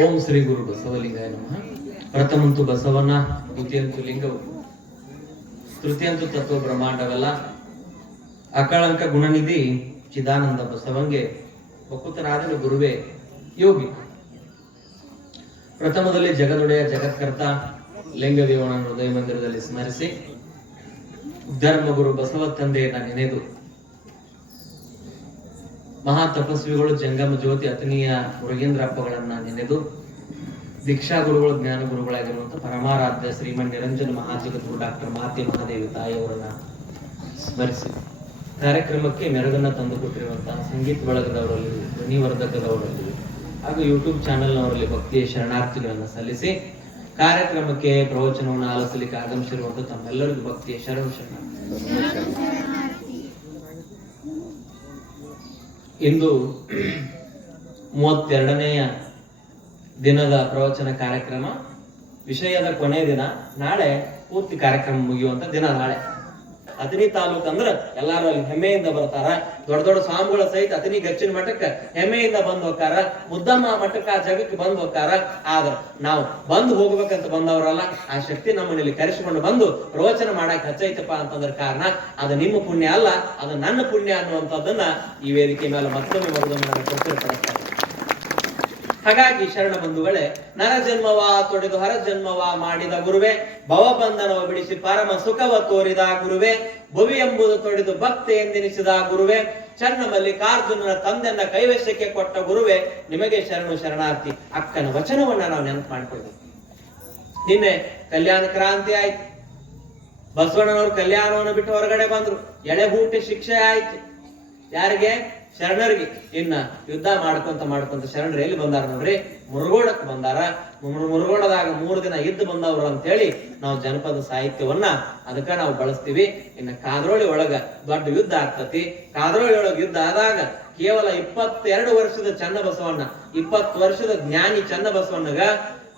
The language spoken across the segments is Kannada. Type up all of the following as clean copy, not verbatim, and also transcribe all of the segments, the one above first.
ಓಂ ಶ್ರೀ ಗುರು ಬಸವಲಿಂಗಾಯ ನಮಃ. ಪ್ರಥಮಂತು ಬಸವನ, ದ್ವಿತೀಯಂತು ಲಿಂಗವು, ತೃತೀಯಂತು ತತ್ವ ಬ್ರಹ್ಮಾಂಡವೆಲ್ಲ, ಅಕಳಂಕ ಗುಣನಿಧಿ ಚಿದಾನಂದ ಬಸವಂಗೆ ಒಕ್ಕುತನಾದ ಗುರುವೇ ಯೋಗಿ. ಪ್ರಥಮದಲ್ಲಿ ಜಗದೊಡೆಯ ಜಗತ್ಕರ್ತ ಲಿಂಗದೇವನನ್ನು ಹೃದಯ ಮಂದಿರದಲ್ಲಿ ಸ್ಮರಿಸಿ, ಧರ್ಮಗುರು ಬಸವ ತಂದೆಯನ್ನ ನೆನೆದು, ಮಹಾ ತಪಸ್ವಿಗಳು ಜಂಗಮ ಜ್ಯೋತಿ ಅತನೀಯ ಮುರುಗೇಂದ್ರಪ್ಪಗಳನ್ನ ನೆನೆದು, ದೀಕ್ಷಾ ಗುರುಗಳು ಜ್ಞಾನ ಗುರುಗಳಾಗಿರುವಂತಹ ಪರಮಾರಾಧ್ಯ ಶ್ರೀಮನ್ ನಿರಂಜನ ಮಹಾಜಗದ್ಗುರು ಡಾಕ್ಟರ್ ಮಾತೆ ಮಹಾದೇವಿ ತಾಯಿಯವರನ್ನ ಸ್ಮರಿಸಿ, ಕಾರ್ಯಕ್ರಮಕ್ಕೆ ಮೆರುಗನ್ನ ತಂದುಕೊಟ್ಟಿರುವಂತಹ ಸಂಗೀತ ಬಳಗದವರಲ್ಲಿ, ಧ್ವನಿವರ್ಧಕದವರಲ್ಲಿ ಹಾಗೂ ಯೂಟ್ಯೂಬ್ ಚಾನೆಲ್ನವರಲ್ಲಿ ಭಕ್ತಿಯ ಶರಣಾರ್ಥಿಗಳನ್ನ ಸಲ್ಲಿಸಿ, ಕಾರ್ಯಕ್ರಮಕ್ಕೆ ಪ್ರವಚನವನ್ನು ಆಲಿಸಲಿಕ್ಕೆ ಆಗಮಿಸಿರುವಂತಹ ತಮ್ಮೆಲ್ಲರಿಗೂ ಭಕ್ತಿಯ ಶರಣ. ಇಂದು 32ನೇಯ ದಿನದ ಪ್ರವಚನ ಕಾರ್ಯಕ್ರಮ, ವಿಷಯದ ಕೊನೆಯ ದಿನ. ನಾಳೆ ಪೂರ್ತಿ ಕಾರ್ಯಕ್ರಮ ಮುಗಿಯುವಂತ ದಿನ. ನಾಳೆ ಅತನಿ ತಾಲೂಕ್ ಅಂದ್ರ ಎಲ್ಲಾರು ಅಲ್ಲಿ ಹೆಮ್ಮೆಯಿಂದ ಬರ್ತಾರ. ದೊಡ್ಡ ದೊಡ್ಡ ಸ್ವಾಮಿಗಳ ಸಹಿತ ಅತನಿ ಗಚ್ಚಿನ ಮಠಕ್ಕೆ ಹೆಮ್ಮೆಯಿಂದ ಬಂದ್ ಹೋಗ್ತಾರ. ಮುದ್ದಮ್ಮ ಮಠಕ್ಕೆ ಆ ಜಗಕ್ಕೆ ಬಂದ್ ಹೋಗ್ತಾರ. ಆದ್ರ ನಾವು ಬಂದು ಹೋಗ್ಬೇಕಂತ ಬಂದವರಲ್ಲ, ಆ ಶಕ್ತಿ ನಮ್ಮಲ್ಲಿ ಕರೆಸಿಕೊಂಡು ಬಂದು ಪ್ರವಚನ ಮಾಡಕ್ ಹಚ್ಚೈತಪ್ಪ ಅಂತಂದ್ರ ಕಾರಣ ಅದು ನಿಮ್ಮ ಪುಣ್ಯ ಅಲ್ಲ, ಅದು ನನ್ನ ಪುಣ್ಯ ಅನ್ನುವಂಥದ್ದನ್ನ ಈ ವೇದಿಕೆ ಮೇಲೆ ಮತ್ತೊಮ್ಮೆ ಪಡಿಸ್ತಾರೆ. ಹಾಗಾಗಿ ಶರಣ ಬಂಧುಗಳೇ, ನರ ಜನ್ಮವ ತೊಡೆದು ಹರ ಜನ್ಮವ ಮಾಡಿದ ಗುರುವೆ, ಭವಬಂಧನವ ಬಿಡಿಸಿ ಪರಮ ಸುಖವ ತೋರಿದ ಗುರುವೆ, ಭುವಿ ಎಂಬುದು ತೊಡೆದು ಭಕ್ತಿ ಎಂದೆನಿಸಿದ ಗುರುವೆ, ಚನ್ನ ಮಲ್ಲಿಕಾರ್ಜುನನ ತಂದೆಯನ್ನ ಕೈವಶಕ್ಕೆ ಕೊಟ್ಟ ಗುರುವೆ, ನಿಮಗೆ ಶರಣು ಶರಣಾರ್ಥಿ. ಅಕ್ಕನ ವಚನವನ್ನ ನಾವು ನೆನಪು ಮಾಡ್ಕೊಳ್ಬೇಕು. ನಿನ್ನೆ ಕಲ್ಯಾಣ ಕ್ರಾಂತಿ ಆಯ್ತು. ಬಸವಣ್ಣನವರು ಕಲ್ಯಾಣವನ್ನು ಬಿಟ್ಟು ಹೊರಗಡೆ ಬಂದ್ರು. ಎಳೆಬೂಟಿ ಶಿಕ್ಷೆ ಆಯ್ತು. ಯಾರಿಗೆ? ಶರಣರಿಗೆ. ಇನ್ನ ಯುದ್ಧ ಮಾಡ್ಕೊಂತ ಶರಣರು ಎಲ್ಲಿ ಬಂದಾರ ನೋಡ್ರಿ? ಮುರುಗೋಡಕ್ಕೆ ಬಂದಾರ. ಮುರುಗೋಡದಾಗ 3 ದಿನ ಇದ್ದು ಬಂದವರು ಅಂತ ಹೇಳಿ ನಾವು ಜನಪದ ಸಾಹಿತ್ಯವನ್ನ ಅದಕ್ಕ ನಾವು ಬಳಸ್ತೀವಿ. ಇನ್ನ ಕಾದ್ರೋಳಿ ಒಳಗ ದೊಡ್ಡ ಯುದ್ಧ ಆಗ್ತತಿ. ಕಾದ್ರೋಳಿ ಒಳಗ ಯುದ್ಧ ಆದಾಗ ಕೇವಲ 22 ವರ್ಷದ ಚನ್ನಬಸವಣ್ಣ, 20 ವರ್ಷದ ಜ್ಞಾನಿ ಚನ್ನಬಸವಣ್ಣಗ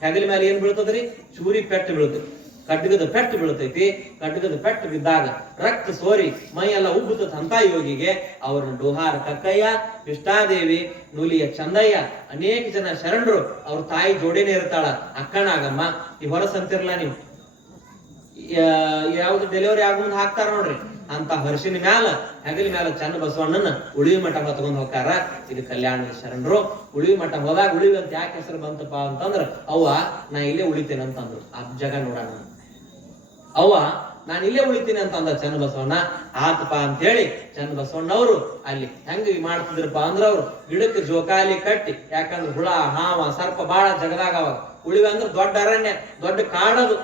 ಹೆಗಲ ಮೇಲೆ ಏನ್ ಬೀಳ್ತದ್ರಿ? ಚೂರಿ ಪೆಟ್ಟು ಬೀಳ್ತದೆ. ಕಡ್ಗದ ಪೆಟ್ಟು ಬೀಳ್ತೈತಿ. ಕಡ್ಗದ ಪೆಟ್ಟು ಬಿದ್ದಾಗ ರಕ್ತ ಸೋರಿ ಮೈ ಎಲ್ಲ ಉಬ್ಬುತ್ತ ಅಂತ ಯೋಗಿಗೆ ಅವ್ರನ್ನ ಡೋಹಾರ ಕಕ್ಕಯ್ಯ, ಕೃಷ್ಣಾದೇವಿ, ನೂಲಿಯ ಚಂದಯ್ಯ, ಅನೇಕ ಜನ ಶರಣರು ಅವ್ರ ತಾಯಿ ಜೋಡಿನೇ ಇರ್ತಾಳ, ಅಕ್ಕನಾಗಮ್ಮ. ಈ ಹೊರಸಂತಿರ್ಲ ನೀವು ಯಾವ್ದು ಡೆಲಿವರಿ ಆಗ ಮುಂದೆ ಹಾಕ್ತಾರ ನೋಡ್ರಿ, ಅಂತ ಹರ್ಷಿನ ಮ್ಯಾಲ ಹೆಗಲ ಮ್ಯಾಲ ಚನ್ನ ಬಸವಣ್ಣನ ಉಳಿವಿ ಮಠ ಹೊತ್ಕೊಂಡ್ ಹೋಗ್ತಾರ. ಇದು ಕಲ್ಯಾಣದ ಶರಣರು. ಉಳಿವಿ ಮಠ ಹೋದಾಗ ಉಳಿವಿ ಅಂತ ಯಾಕೆ ಹೆಸರು ಬಂತಪ್ಪ ಅಂತಂದ್ರ, ಅವ್ವ ನಾ ಇಲ್ಲೇ ಉಳಿತೇನೆ ಅಂತಂದ್ರು. ಆ ಜಾಗ ನೋಡೋಣ, ಅವ್ವ ನಾನು ಇಲ್ಲೇ ಉಳಿತೀನಿ ಅಂತ ಅಂದ ಚನ್ನ ಬಸವಣ್ಣ. ಆತಪ್ಪ ಅಂತ ಹೇಳಿ ಚನ್ನ ಬಸವಣ್ಣವ್ರು ಅಲ್ಲಿ ಹೆಂಗ ಮಾಡ್ತಿದ್ರಪ್ಪ ಅಂದ್ರ, ಅವ್ರು ಗಿಡಕ್ಕೆ ಜೋಕಾಲಿ ಕಟ್ಟಿ, ಯಾಕಂದ್ರ ಹುಳ ಹಾವ ಸರ್ಪ ಬಾಳ ಜಗದಾಗ ಅವಾಗ. ಉಳಿವಿ ಅಂದ್ರ ದೊಡ್ಡ ಅರಣ್ಯ, ದೊಡ್ಡ ಕಾಡದು,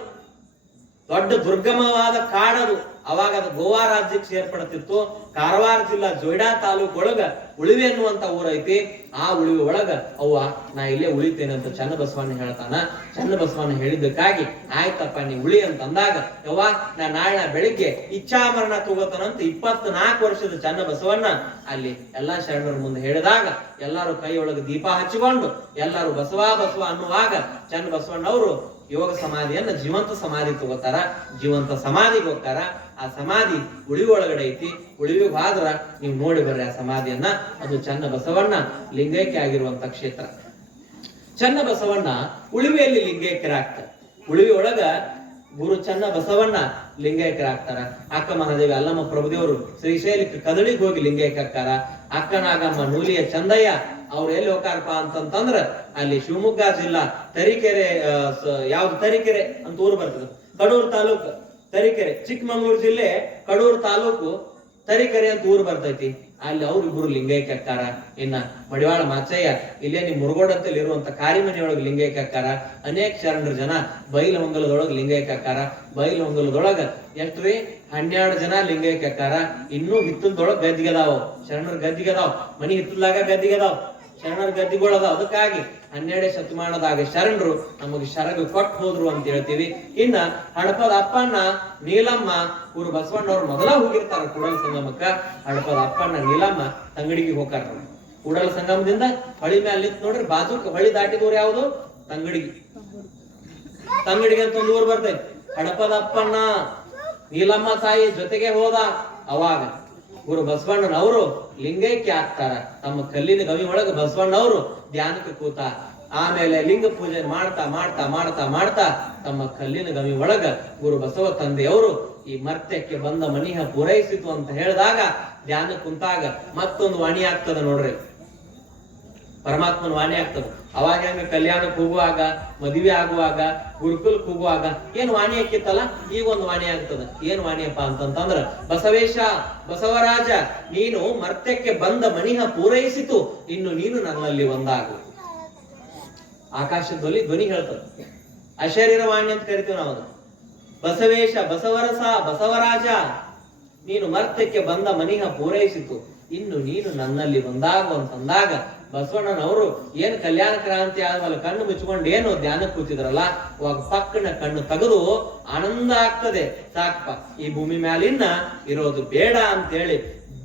ದೊಡ್ಡ ದುರ್ಗಮವಾದ ಕಾಡದು. ಅವಾಗ ಅದು ಗೋವಾ ರಾಜ್ಯಕ್ಕೆ ಸೇರ್ಪಡುತ್ತಿತ್ತು. ಕಾರವಾರ ಜಿಲ್ಲಾ ಜೊಯ್ಡಾ ತಾಲೂಕ್ ಒಳಗ ಉಳಿವಿ ಅನ್ನುವಂತ ಊರೈತಿ. ಆ ಉಳಿವಿ ಒಳಗ ಅವ್ವ ನಾ ಇಲ್ಲೇ ಉಳಿತೇನೆ ಅಂತ ಚನ್ನ ಬಸವಣ್ಣ ಹೇಳ್ತಾನ. ಚನ್ನ ಬಸವಣ್ಣ ಹೇಳಿದ್ದಕ್ಕಾಗಿ ಆಯ್ತಪ್ಪ ನೀ ಉಳಿ ಅಂತ ಅಂದಾಗ, ಯವ್ವ ನಾ ನಾಳೆ ಬೆಳಿಗ್ಗೆ ಇಚ್ಛಾಮರಣ ತಗೋತಾನಂತ 24 ವರ್ಷದ ಚನ್ನ ಬಸವಣ್ಣ ಅಲ್ಲಿ ಎಲ್ಲಾ ಶರಣರ ಮುಂದೆ ಹೇಳಿದಾಗ, ಎಲ್ಲಾರು ಕೈಯೊಳಗೆ ದೀಪ ಹಚ್ಚಿಕೊಂಡು ಎಲ್ಲಾರು ಬಸವ ಬಸವ ಅನ್ನುವಾಗ ಚನ್ನ ಬಸವಣ್ಣವರು ಯೋಗ ಸಮಾಧಿಯನ್ನ ಜೀವಂತ ಸಮಾಧಿ ತಗೋತಾರ. ಜೀವಂತ ಸಮಾಧಿಗೆ ಹೋಗ್ತಾರ. ಆ ಸಮಾಧಿ ಉಳಿವಿ ಒಳಗಡೆ ಐತಿ. ಉಳಿವಿಗೆ ಹೋದ್ರ ನೀವು ನೋಡಿ ಬರ್ರಿ ಆ ಸಮಾಧಿಯನ್ನ. ಅದು ಚನ್ನ ಬಸವಣ್ಣ ಲಿಂಗೈಕ್ಯ ಆಗಿರುವಂತ ಕ್ಷೇತ್ರ. ಚನ್ನ ಬಸವಣ್ಣ ಉಳಿವಿಯಲ್ಲಿ ಲಿಂಗೈಕ್ಯರಾಗ್ತಾರೆ. ಉಳಿವಿ ಒಳಗ ಗುರು ಚನ್ನ ಬಸವಣ್ಣ ಲಿಂಗೈಕ್ಯರಾಗ್ತಾರ. ಅಕ್ಕ ಮಹಾದೇವಿ ಅಲ್ಲಮ್ಮ ಪ್ರಭುದೇವರು ಶ್ರೀಶೈಲಕ್ಕೆ ಕದಳಿಗೆ ಹೋಗಿ ಲಿಂಗೈಕ್ಯ ಹಾಕ್ತಾರ. ಅಕ್ಕನಾಗಮ್ಮ ನೂಲಿಯ ಚಂದಯ್ಯ ಅವ್ರು ಎಲ್ಲಿ ಹೋಗಾರಪ್ಪ ಅಂತಂದ್ರ ಅಲ್ಲಿ ಶಿವಮೊಗ್ಗ ಜಿಲ್ಲಾ ತರೀಕೆರೆ, ಯಾವ್ದು ತರೀಕೆರೆ ಅಂತ ಊರು ಬರ್ತದೆ, ಕಡೂರು ತಾಲೂಕು ತರೀಕೆರೆ. ಚಿಕ್ಕಮಂಗ್ಳೂರು ಜಿಲ್ಲೆ ಕಡೂರು ತಾಲೂಕು ತರೀಕೆರೆ ಅಂತ ಊರು ಬರ್ತೈತಿ. ಅಲ್ಲಿ ಅವ್ರಿಬ್ರು ಲಿಂಗೈಕ್ಯ ಹಾಕ್ತಾರ. ಇನ್ನ ಮಡಿವಾಳ ಮಾಚಯ್ಯ ಇಲ್ಲೇ ನಿಮ್ ಮುರುಗೋಡಂತಲ್ಲಿ ಇರುವಂತ ಕಾರಿಮನೆಯೊಳಗೆ ಲಿಂಗೈಕ್ಯ ಹಾಕ್ತಾರ. ಅನೇಕ ಶರಣರ ಜನ ಬೈಲಹೊಂಗಲದೊಳಗ ಲಿಂಗೈಕ್ಯ ಹಾಕ್ತಾರ. ಬೈಲಹೊಂಗಲದೊಳಗ ಎಷ್ಟ್ರಿ 12 ಜನ ಲಿಂಗೈಕ್ಯ ಹಾಕ್ತಾರ. ಇನ್ನೂ ಹಿತ್ತಲದೊಳಗ ಗದ್ದಿಗೆದಾವ, ಶರಣರ ಗದ್ದಿಗೆದಾವ್. ಮನಿ ಹಿತ್ತಲಾಗ ಗದ್ದಿಗೆದಾವ್, ಶರಣರ ಗದ್ದಿಗಳದಾವ. ಅದಕ್ಕಾಗಿ 12ನೇ ಶತಮಾನದಾಗ ಶರಣರು ನಮಗೆ ಶರಗ ಕೊಟ್ಟು ಹೋದ್ರು ಅಂತ ಹೇಳ್ತೀವಿ. ಇನ್ನ ಹಡಪದ ಅಪ್ಪಣ್ಣ ನೀಲಮ್ಮ ಊರು ಬಸವಣ್ಣವ್ರು ಮೊದಲ ಹೋಗಿರ್ತಾರ ಕೂಡಲ ಸಂಗಮಕ್ಕ. ಹಡಪದ ಅಪ್ಪಣ್ಣ ನೀಲಮ್ಮ ತಂಗಡಿಗೆ ಹೋಗಾರ. ಕೂಡಲ ಸಂಗಮದಿಂದ ಹೊಳಿ ಮ್ಯಾಲ ನಿಂತ ನೋಡ್ರಿ, ಬಾಜುಕ್ ಹೊಳಿ ದಾಟಿದವ್ರು ಯಾವ್ದು? ತಂಗಡಿಗೆ. ತಂಗಡಿಗೆ ಅಂತ ಒಂದು ಊರು ಬರ್ತೈತಿ. ಹಡಪದ ಅಪ್ಪಣ್ಣ ನೀಲಮ್ಮ ತಾಯಿ ಜೊತೆಗೆ ಹೋದ. ಅವಾಗ ಗುರು ಬಸವಣ್ಣನವರು ಲಿಂಗೈಕ್ಯ ಆಗ್ತಾರ. ತಮ್ಮ ಕಲ್ಲಿನ ಗವಿ ಒಳಗ ಬಸವಣ್ಣವರು ಧ್ಯಾನಕ್ಕೆ ಕೂತ. ಆಮೇಲೆ ಲಿಂಗ ಪೂಜೆ ಮಾಡ್ತಾ ಮಾಡ್ತಾ ಮಾಡ್ತಾ ಮಾಡ್ತಾ ತಮ್ಮ ಕಲ್ಲಿನ ಗವಿ ಒಳಗ ಗುರು ಬಸವ ತಂದೆಯವರು ಈ ಮರ್ತ್ಯಕ್ಕೆ ಬಂದ ಮನಿಹ ಪೂರೈಸಿತು ಅಂತ ಹೇಳಿದಾಗ ಧ್ಯಾನ ಕುಂತಾಗ ಮತ್ತೊಂದು ವಾಣಿ ಆಗ್ತದ ನೋಡ್ರಿ. ಪರಮಾತ್ಮನ ವಾಣಿ ಆಗ್ತದ. ಅವಾಗ ಹೆಂಗ ಕಲ್ಯಾಣಕ್ಕೆ ಹೋಗುವಾಗ, ಮದುವೆ ಆಗುವಾಗ, ಗುರುಕುಲಕ್ಕೆ ಹೋಗುವಾಗ ಏನ್ ವಾಣಿ ಹಾಕಿತ್ತಲ್ಲ, ಈಗ ಒಂದು ವಾಣಿ ಆಗ್ತದ. ಏನ್ ವಾಣಿಯಪ್ಪ ಅಂತಂದ್ರ, ಬಸವೇಶ ಬಸವರಾಜ ನೀನು ಮರ್ತ್ಯಕ್ಕೆ ಬಂದ ಮನಿಹ ಪೂರೈಸಿತು, ಇನ್ನು ನೀನು ನನ್ನಲ್ಲಿ ಒಂದಾಗು. ಆಕಾಶದಲ್ಲಿ ಧ್ವನಿ ಹೇಳ್ತದ. ಅಶರೀರ ವಾಣಿ ಅಂತ ಕರಿತೀವಿ ನಾವು. ಬಸವೇಶ ಬಸವರಸ ಬಸವರಾಜ ನೀನು ಮರ್ತ್ಯಕ್ಕೆ ಬಂದ ಮನಿಹ ಪೂರೈಸಿತು, ಇನ್ನು ನೀನು ನನ್ನಲ್ಲಿ ಒಂದಾಗು ಅಂತಂದಾಗ ಬಸವಣ್ಣನವರು ಏನ್ ಕಲ್ಯಾಣ ಕ್ರಾಂತಿ ಆದ್ಮೇಲೆ ಕಣ್ಣು ಮುಚ್ಕೊಂಡು ಏನು ಧ್ಯಾನಕ್ಕೆ ಕೂತಿದ್ರಲ್ಲ, ಅವಾಗ ಪಕ್ಕನ ಕಣ್ಣು ತೆಗೆದು ಆನಂದ ಆಗ್ತದೆ. ಸಾಕಪ್ಪ, ಈ ಭೂಮಿ ಮ್ಯಾಲಿನ್ನ ಇರೋದು ಬೇಡ ಅಂತೇಳಿ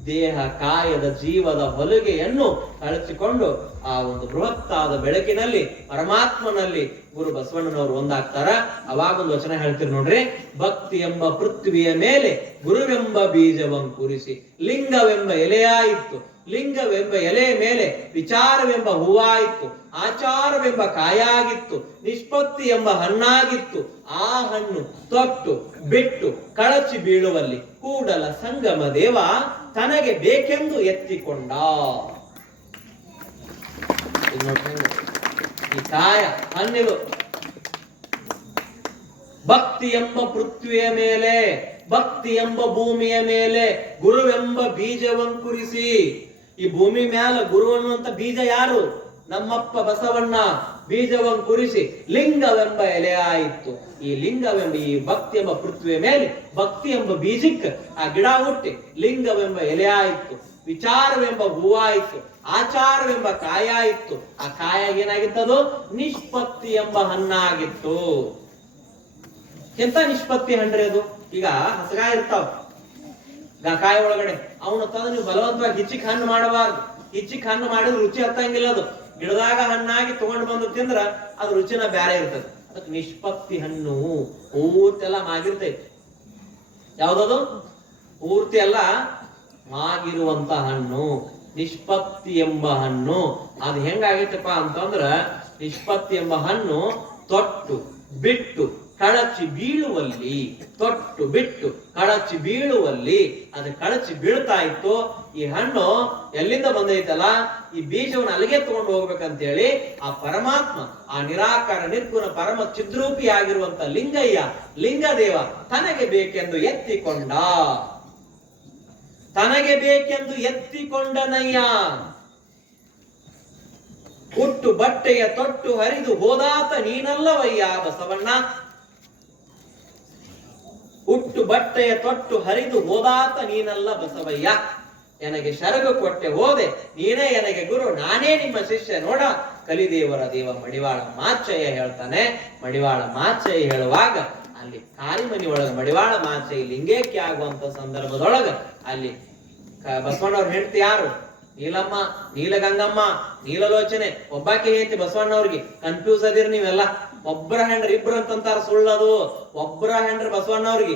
ದೇಹ ಕಾಯದ ಜೀವದ ಹೊಲಿಗೆಯನ್ನು ಅಳಚಿಕೊಂಡು ಆ ಒಂದು ಬೃಹತ್ತಾದ ಬೆಳಕಿನಲ್ಲಿ ಪರಮಾತ್ಮನಲ್ಲಿ ಗುರು ಬಸವಣ್ಣನವರು ಒಂದಾಗ್ತಾರ. ಅವಾಗೊಂದು ವಚನ ಹೇಳ್ತೀರಿ ನೋಡ್ರಿ, ಭಕ್ತಿ ಎಂಬ ಪೃಥ್ವಿಯ ಮೇಲೆ ಗುರುವೆಂಬ ಬೀಜವಂಕುರಿಸಿ ಲಿಂಗವೆಂಬ ಎಲೆಯಾಯಿತು, ಲಿಂಗವೆಂಬ ಎಲೆಯ ಮೇಲೆ ವಿಚಾರವೆಂಬ ಹೂವಾಯಿತು, ಆಚಾರವೆಂಬ ಕಾಯಾಗಿತ್ತು, ನಿಷ್ಪತ್ತಿ ಎಂಬ ಹಣ್ಣಾಗಿತ್ತು. ಆ ಹಣ್ಣು ತೊಟ್ಟು ಬಿಟ್ಟು ಕಳಚಿ ಬೀಳುವಲ್ಲಿ ಕೂಡಲ ಸಂಗಮ ದೇವ ತನಗೆ ಬೇಕೆಂದು ಎತ್ತಿಕೊಂಡ. ಈ ಕಾಯ ಹಣ್ಣಿದು ಭಕ್ತಿ ಎಂಬ ಪೃಥ್ವಿಯ ಮೇಲೆ, ಭಕ್ತಿ ಎಂಬ ಭೂಮಿಯ ಮೇಲೆ ಗುರುವೆಂಬ ಬೀಜವಂಕುರಿಸಿ. ಈ ಭೂಮಿ ಮ್ಯಾಲ ಗುರು ಅನ್ನುವಂತ ಬೀಜ ಯಾರು? ನಮ್ಮಪ್ಪ ಬಸವಣ್ಣ. ಬೀಜವಂಕುರಿಸಿ ಲಿಂಗವೆಂಬ ಎಲೆ ಆಯಿತು. ಈ ಲಿಂಗವೆಂಬ ಈ ಭಕ್ತಿ ಎಂಬ ಪೃಥ್ವಿಯ ಮೇಲೆ ಭಕ್ತಿ ಎಂಬ ಬೀಜಕ್ಕೆ ಆ ಗಿಡ ಹುಟ್ಟಿ ಲಿಂಗವೆಂಬ ಎಲೆ ಆಯಿತು, ವಿಚಾರವೆಂಬ ಹೂವಾಯಿತು, ಆಚಾರವೆಂಬ ಕಾಯಾಯಿತು. ಆ ಕಾಯ ಏನಾಗಿತ್ತದು? ನಿಷ್ಪತ್ತಿ ಎಂಬ ಹಣ್ಣಾಗಿತ್ತು. ಎಂತ ನಿಷ್ಪತ್ತಿ ಹಣ್ಣ್ರಿ ಅದು? ಈಗ ಹಸಗಾಯ ಇರ್ತಾವ ಕಾಯಿ ಒಳಗಡೆ, ಅವನು ತಂದು ನೀವು ಬಲವಂತವಾಗಿ ಹಿಚ್ಚಿಕ್ ಹಣ್ಣು ಮಾಡಬಾರ್ದು. ಹಿಚ್ಚಿಕ್ ಹಣ್ಣು ಮಾಡಿದ್ರೆ ರುಚಿ ಹತ್ತಂಗಿಲ್ಲ. ಅದು ಗಿಡದಾಗ ಹಣ್ಣಾಗಿ ತಗೊಂಡು ಬಂದು ತಿಂದ್ರ ಅದು ರುಚಿನ ಬ್ಯಾರೆ ಇರ್ತದೆ. ಅದಕ್ಕೆ ನಿಷ್ಪತ್ತಿ ಹಣ್ಣು ಪೂರ್ತಿ ಎಲ್ಲ ಮಾಗಿರ್ತೈತಿ. ಯಾವ್ದದು? ಪೂರ್ತಿ ಎಲ್ಲ ಮಾಗಿರುವಂತ ಹಣ್ಣು ನಿಷ್ಪತ್ತಿ ಎಂಬ ಹಣ್ಣು. ಅದು ಹೆಂಗಾಗೈತಪ್ಪ ಅಂತಂದ್ರ, ನಿಷ್ಪತ್ತಿ ಎಂಬ ಹಣ್ಣು ತೊಟ್ಟು ಬಿಟ್ಟು ಕಳಚಿ ಬೀಳುವಲ್ಲಿ, ತೊಟ್ಟು ಬಿಟ್ಟು ಕಳಚಿ ಬೀಳುವಲ್ಲಿ ಅದು ಕಳಚಿ ಬೀಳ್ತಾ ಇತ್ತು. ಈ ಹಣ್ಣು ಎಲ್ಲಿಂದ ಬಂದೈತಲ್ಲ, ಈ ಬೀಜವನ್ನು ಅಲ್ಲಿಗೆ ತಗೊಂಡು ಹೋಗ್ಬೇಕಂತೇಳಿ ಆ ಪರಮಾತ್ಮ, ಆ ನಿರಾಕಾರ ನಿರ್ಗುಣ ಪರಮ ಚಿದ್ರೂಪಿ ಆಗಿರುವಂತ ಲಿಂಗಯ್ಯ, ಲಿಂಗದೇವ ತನಗೆ ಬೇಕೆಂದು ಎತ್ತಿಕೊಂಡ. ತನಗೆ ಬೇಕೆಂದು ಎತ್ತಿಕೊಂಡನಯ್ಯ. ಹುಟ್ಟು ಬಟ್ಟೆಯ ತೊಟ್ಟು ಹರಿದು ಹೋದಾತ ನೀನಲ್ಲವಯ್ಯ ಬಸವಣ್ಣ. ಹುಟ್ಟು ಬಟ್ಟೆಯ ತೊಟ್ಟು ಹರಿದು ಹೋದಾತ ನೀನಲ್ಲ ಬಸವಯ್ಯ. ನನಗೆ ಶರಗು ಕೊಟ್ಟೆ ಹೋದೆ, ನೀನೇ ನನಗೆ ಗುರು, ನಾನೇ ನಿಮ್ಮ ಶಿಷ್ಯ ನೋಡ. ಕಲಿದೇವರ ದೇವ ಮಡಿವಾಳ ಮಾಚಯ್ಯ ಹೇಳ್ತಾನೆ. ಮಡಿವಾಳ ಮಾಚಯ್ಯ ಹೇಳುವಾಗ ಅಲ್ಲಿ ಕಾರಿಮನಿ ಒಳಗ ಮಡಿವಾಳ ಮಾಚಯ್ಯ ಲಿಂಗೇಕ್ಕೆ ಆಗುವಂತ ಸಂದರ್ಭದೊಳಗ ಅಲ್ಲಿ ಬಸವಣ್ಣವ್ರ ಹೆಂಡತಿ ಯಾರು? ನೀಲಮ್ಮ, ನೀಲಗಂಗಮ್ಮ, ನೀಲಲೋಚನೆ. ಒಬ್ಬಾಕೆ ಹೇಳ್ತಿ ಬಸವಣ್ಣವ್ರಿಗೆ. ಕನ್ಫ್ಯೂಸ್ ಅದಿರಿ ನೀವೆಲ್ಲ. ಒಬ್ಬರ ಹೆಂಡ್ರ ಇಬ್ರು ಅಂತಂತಾರ, ಸುಳ್ಳದು. ಒಬ್ಬರ ಹೆಂಡ್ರ ಬಸವಣ್ಣವ್ರಿಗೆ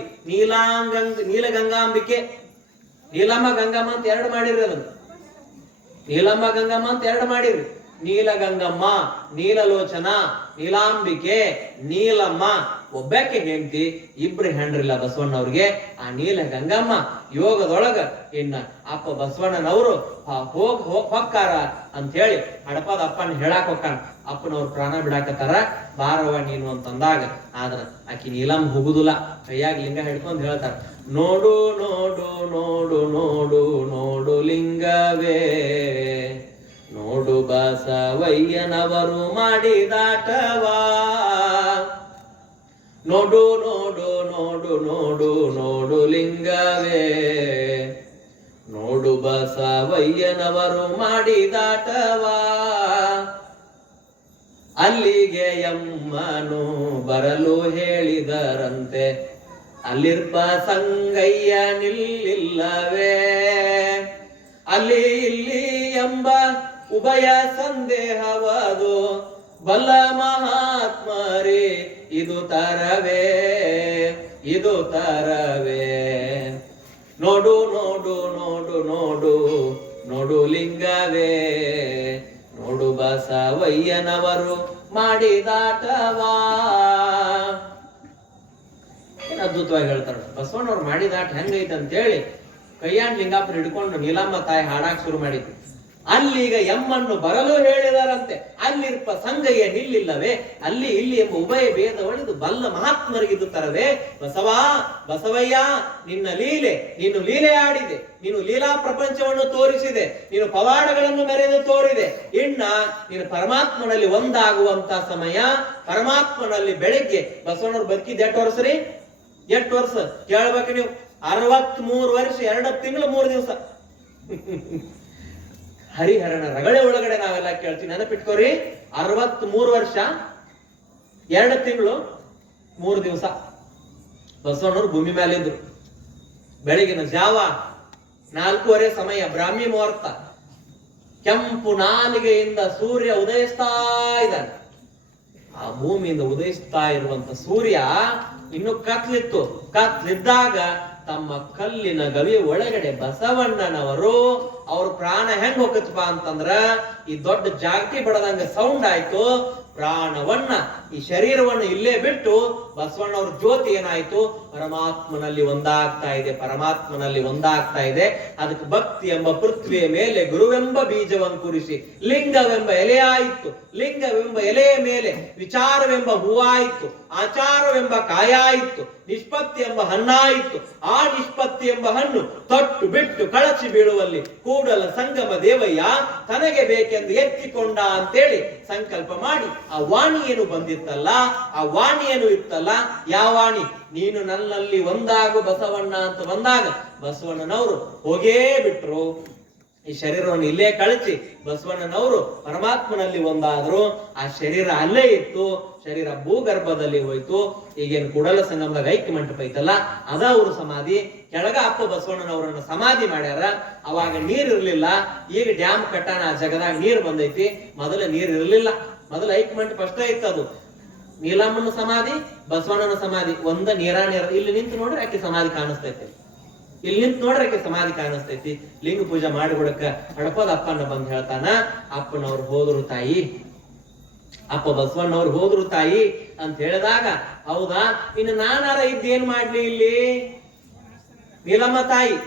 ನೀಲಗಂಗಾಂಬಿಕೆ, ನೀಲಮ್ಮ ಗಂಗಮ್ಮ ಅಂತ ಎರಡು ಮಾಡಿರಿ. ಅದನ್ನು ನೀಲಮ್ಮ ಗಂಗಮ್ಮ ಅಂತ ಎರಡು ಮಾಡಿರಿ. ನೀಲಗಂಗಮ್ಮ, ನೀಲಲೋಚನ, ನೀಲಾಂಬಿಕೆ, ನೀಲಮ್ಮ. ಒಬ್ಬಾಕೆ ಹೆಂಡತಿ, ಇಬ್ರು ಹೆಂಡ್ರಿಲ್ಲ ಬಸವಣ್ಣವ್ರಿಗೆ. ಆ ನೀಲ ಗಂಗಮ್ಮ ಯೋಗದೊಳಗ ಇನ್ನ ಅಪ್ಪ ಬಸವಣ್ಣನವರು ಹೊಕ್ಕಾರ ಅಂತ ಹೇಳಿ ಹಡಪದ ಅಪ್ಪನ ಹೇಳಾಕ್ ಹೊಕ್ಕಾನ. ಅಪ್ಪನವ್ರು ಪ್ರಾಣ ಬಿಡಾಕತ್ತಾರ, ಬಾರವ ನೀನು ಅಂತಂದಾಗ ಆದ್ರ ಆಕಿ ನೀಲಮ್ಮ ಹೋಗುದಿಲ್ಲ. ಕೈಯಾಗಿ ಲಿಂಗ ಹಿಡ್ಕೊಂಡ್ ಹೇಳ್ತಾರ, ನೋಡು ನೋಡು ನೋಡು ನೋಡು ನೋಡು ಲಿಂಗವೇ, ನೋಡು ಬಸವಯ್ಯನವರು ಮಾಡಿದಾಟವಾ. ನೋಡು ನೋಡು ನೋಡು ನೋಡು ನೋಡು ಲಿಂಗವೇ, ನೋಡು ಬಸವಯ್ಯನವರು ಮಾಡಿದಾಟವಾ. ಅಲ್ಲಿಗೆ ಎಮ್ಮನು ಬರಲು ಹೇಳಿದರಂತೆ, ಅಲ್ಲಿರ್ಪ ಸಂಗಯ್ಯ ನಿಲ್ಲಿಲ್ಲವೇ. ಅಲ್ಲಿ ಇಲ್ಲಿ ಎಂಬ ಉಭಯ ಸಂದೇಹವದು, ಬಲ್ಲ ಮಹಾತ್ಮರೇ ಇದು ತರವೇ, ಇದು ತರವೇ. ನೋಡು ನೋಡು ನೋಡು ನೋಡು ನೋಡು ಲಿಂಗವೇ, ನೋಡು ಬಸವಯ್ಯನವರು ಮಾಡಿದಾಟವಾ. ಏನ್ ಅದ್ಭುತವಾಗಿ ಹೇಳ್ತಾರ ಬಸವಣ್ಣವ್ರು ಮಾಡಿದಾಟ ಹೆಂಗೈತೆ ಅಂತೇಳಿ ಕೈಯಾಣ್ ಲಿಂಗಾಪುರ ಹಿಡ್ಕೊಂಡು ನೀಲಮ್ಮ ತಾಯಿ ಹಾಡಾಕ್ ಶುರು ಮಾಡಿದ್ರು. ಅಲ್ಲಿಗ ಎಮ್ಮನ್ನು ಬರಲು ಹೇಳಿದರಂತೆ, ಅಲ್ಲಿರ್ಪ ಸಂಗಯ್ಯ ನಿಲ್ಲಿಲ್ಲವೇ, ಅಲ್ಲಿ ಇಲ್ಲಿ ಎಂಬ ಉಭಯ ಭೇದ ಒಳಿದು ಬಲ್ಲ ಮಹಾತ್ಮರಿಗಿದ್ದು ತರವೇ. ಬಸವಾ ಬಸವಯ್ಯ ನಿನ್ನ ಲೀಲೆ, ನೀನು ಲೀಲೆ ಆಡಿದೆ, ನೀನು ಲೀಲಾ ಪ್ರಪಂಚವನ್ನು ತೋರಿಸಿದೆ, ನೀನು ಪವಾಡಗಳನ್ನು ಮೆರೆದು ತೋರಿದೆ. ಇನ್ನ ನೀನು ಪರಮಾತ್ಮನಲ್ಲಿ ಒಂದಾಗುವಂತ ಸಮಯ, ಪರಮಾತ್ಮನಲ್ಲಿ ಬೆಳಿಗ್ಗೆ ಬಸವಣ್ಣವ್ರು ಬದುಕಿದ್ದು ಎಷ್ಟು ವರ್ಷ ರೀ? ಎಷ್ಟು ವರ್ಷ ಕೇಳ್ಬೇಕು ನೀವು? 63 ವರ್ಷ 2 ತಿಂಗಳು 3 ದಿವಸ. ಹರಿಹರನ ರಗಳೆ ಒಳಗಡೆ ನಾವೆಲ್ಲ ಕೇಳ್ತೀವಿ, ನೆನಪಿಟ್ಕೋರಿ. 63 ವರ್ಷ 2 ತಿಂಗಳು 3 ದಿವಸ ಬಸವಣ್ಣವ್ರು ಭೂಮಿ ಮೇಲೆ ಇದ್ರು. ಬೆಳಗಿನ ಜಾವ 4:15 ಸಮಯ, ಬ್ರಾಹ್ಮಿ ಮುಹೂರ್ತ. ಕೆಂಪು ನಾಲಿಗೆಯಿಂದ ಸೂರ್ಯ ಉದಯಿಸ್ತಾ ಇದ್ದಾನೆ. ಆ ಭೂಮಿಯಿಂದ ಉದಯಿಸ್ತಾ ಇರುವಂತ ಸೂರ್ಯ ಇನ್ನು ಕತ್ಲಿತ್ತು. ಕತ್ಲಿದ್ದಾಗ ತಮ್ಮ ಕಲ್ಲಿನ ಗವಿ ಒಳಗಡೆ ಬಸವಣ್ಣನವರು ಅವ್ರ ಪ್ರಾಣ ಹೆಂಗ್ ಹೋಗತ್ತಪ್ಪ ಅಂತಂದ್ರ ಈ ದೊಡ್ಡ ಜಾಗತಿ ಬಡದಂಗ ಸೌಂಡ್ ಆಯ್ತು. ಪ್ರಾಣವನ್ನ ಈ ಶರೀರವನ್ನು ಇಲ್ಲೇ ಬಿಟ್ಟು ಬಸವಣ್ಣವ್ರ ಜ್ಯೋತಿ ಏನಾಯ್ತು? ಪರಮಾತ್ಮನಲ್ಲಿ ಒಂದಾಗ್ತಾ ಇದೆ, ಪರಮಾತ್ಮನಲ್ಲಿ ಒಂದಾಗ್ತಾ ಇದೆ. ಅದಕ್ಕೆ ಭಕ್ತಿ ಎಂಬ ಪೃಥ್ವಿಯ ಮೇಲೆ ಗುರುವೆಂಬ ಬೀಜವನ್ನು ಕುರಿಸಿ ಲಿಂಗವೆಂಬ ಎಲೆ ಆಯಿತು. ಲಿಂಗವೆಂಬ ಎಲೆಯ ಮೇಲೆ ವಿಚಾರವೆಂಬ ಹೂವಾಯಿತು, ಆಚಾರವೆಂಬ ಕಾಯಾಯಿತು, ನಿಷ್ಪತ್ತಿ ಎಂಬ ಹಣ್ಣಾಯಿತು. ಆ ನಿಷ್ಪತ್ತಿ ಎಂಬ ಹಣ್ಣು ತೊಟ್ಟು ಬಿಟ್ಟು ಕಳಚಿ ಬೀಳುವಲ್ಲಿ ಕೂಡಲ ಸಂಗಮ ದೇವಯ್ಯ ತನಗೆ ಬೇಕೆಂದು ಎತ್ತಿಕೊಂಡ ಅಂತೇಳಿ ಸಂಕಲ್ಪ ಮಾಡಿ ಆ ವಾಣಿ ಏನು ಬಂದಿತ್ತಲ್ಲ, ಆ ವಾಣಿ ಏನು ಇತ್ತಲ್ಲ, ಯಾವ ವಾಣಿ? ನೀನು ನನ್ನಲ್ಲಿ ಒಂದಾಗು ಬಸವಣ್ಣ ಅಂತ ಬಂದಾಗ ಬಸವಣ್ಣನವರು ಹೋಗೇ ಬಿಟ್ರು. ಈ ಶರೀರವನ್ನು ಇಲ್ಲೇ ಕಳಚಿ ಬಸವಣ್ಣನವರು ಪರಮಾತ್ಮನಲ್ಲಿ ಒಂದಾದ್ರು. ಆ ಶರೀರ ಅಲ್ಲೇ ಇತ್ತು, ಶರೀರ ಭೂಗರ್ಭದಲ್ಲಿ ಹೋಯ್ತು. ಈಗೇನು ಕೂಡಲ ಸಂಗಮದಾಗ ಐಕ್ಯ ಮಂಟಪ ಐತಲ್ಲ, ಅದ ಅವರು ಸಮಾಧಿ. ಕೆಳಗ ಅಪ್ಪ ಬಸವಣ್ಣನವರನ್ನ ಸಮಾಧಿ ಮಾಡ್ಯಾರ. ಅವಾಗ ನೀರ್ ಇರ್ಲಿಲ್ಲ, ಈಗ ಡ್ಯಾಮ್ ಕಟ್ಟಾನ, ಆ ಜಗದಾಗ ನೀರ್ ಬಂದೈತಿ. ಮೊದಲ ನೀರ್ ಇರ್ಲಿಲ್ಲ, ಮೊದಲ ಐಕ್ಯ ಮಂಟಪ ಅಷ್ಟೇ ಇತ್ತು. ಅದು ನೀಲಮ್ಮನ ಸಮಾಧಿ, ಬಸವಣ್ಣನ ಸಮಾಧಿ ಒಂದ ನೀರ. ಇಲ್ಲಿ ನಿಂತು ನೋಡ್ರಿ ಆಕೆ ಸಮಾಧಿ ಕಾಣಿಸ್ತೈತಿ, ಇಲ್ಲಿ ನಿಂತು ನೋಡ್ರಿ ಆಕೆ ಸಮಾಧಿ ಕಾಣಿಸ್ತೈತಿ. ಲಿಂಗ ಪೂಜೆ ಮಾಡಿಬಿಡಕ್ಕ ಹಡಪದ ಅಪ್ಪನ ಬಂದ್ ಹೇಳ್ತಾನ, ಅಪ್ಪನವ್ರು ಹೋದ್ರು ತಾಯಿ, ಅಪ್ಪ ಬಸವಣ್ಣವ್ರು ಹೋದ್ರು ತಾಯಿ ಅಂತ ಹೇಳಿದಾಗ, ಹೌದಾ ಇನ್ನು ನಾನಾರ ಇದ್ದೇನ್ ಮಾಡ್ಲಿ ಇಲ್ಲಿ ನೀಲಮ್ಮ ತಾಯಿ,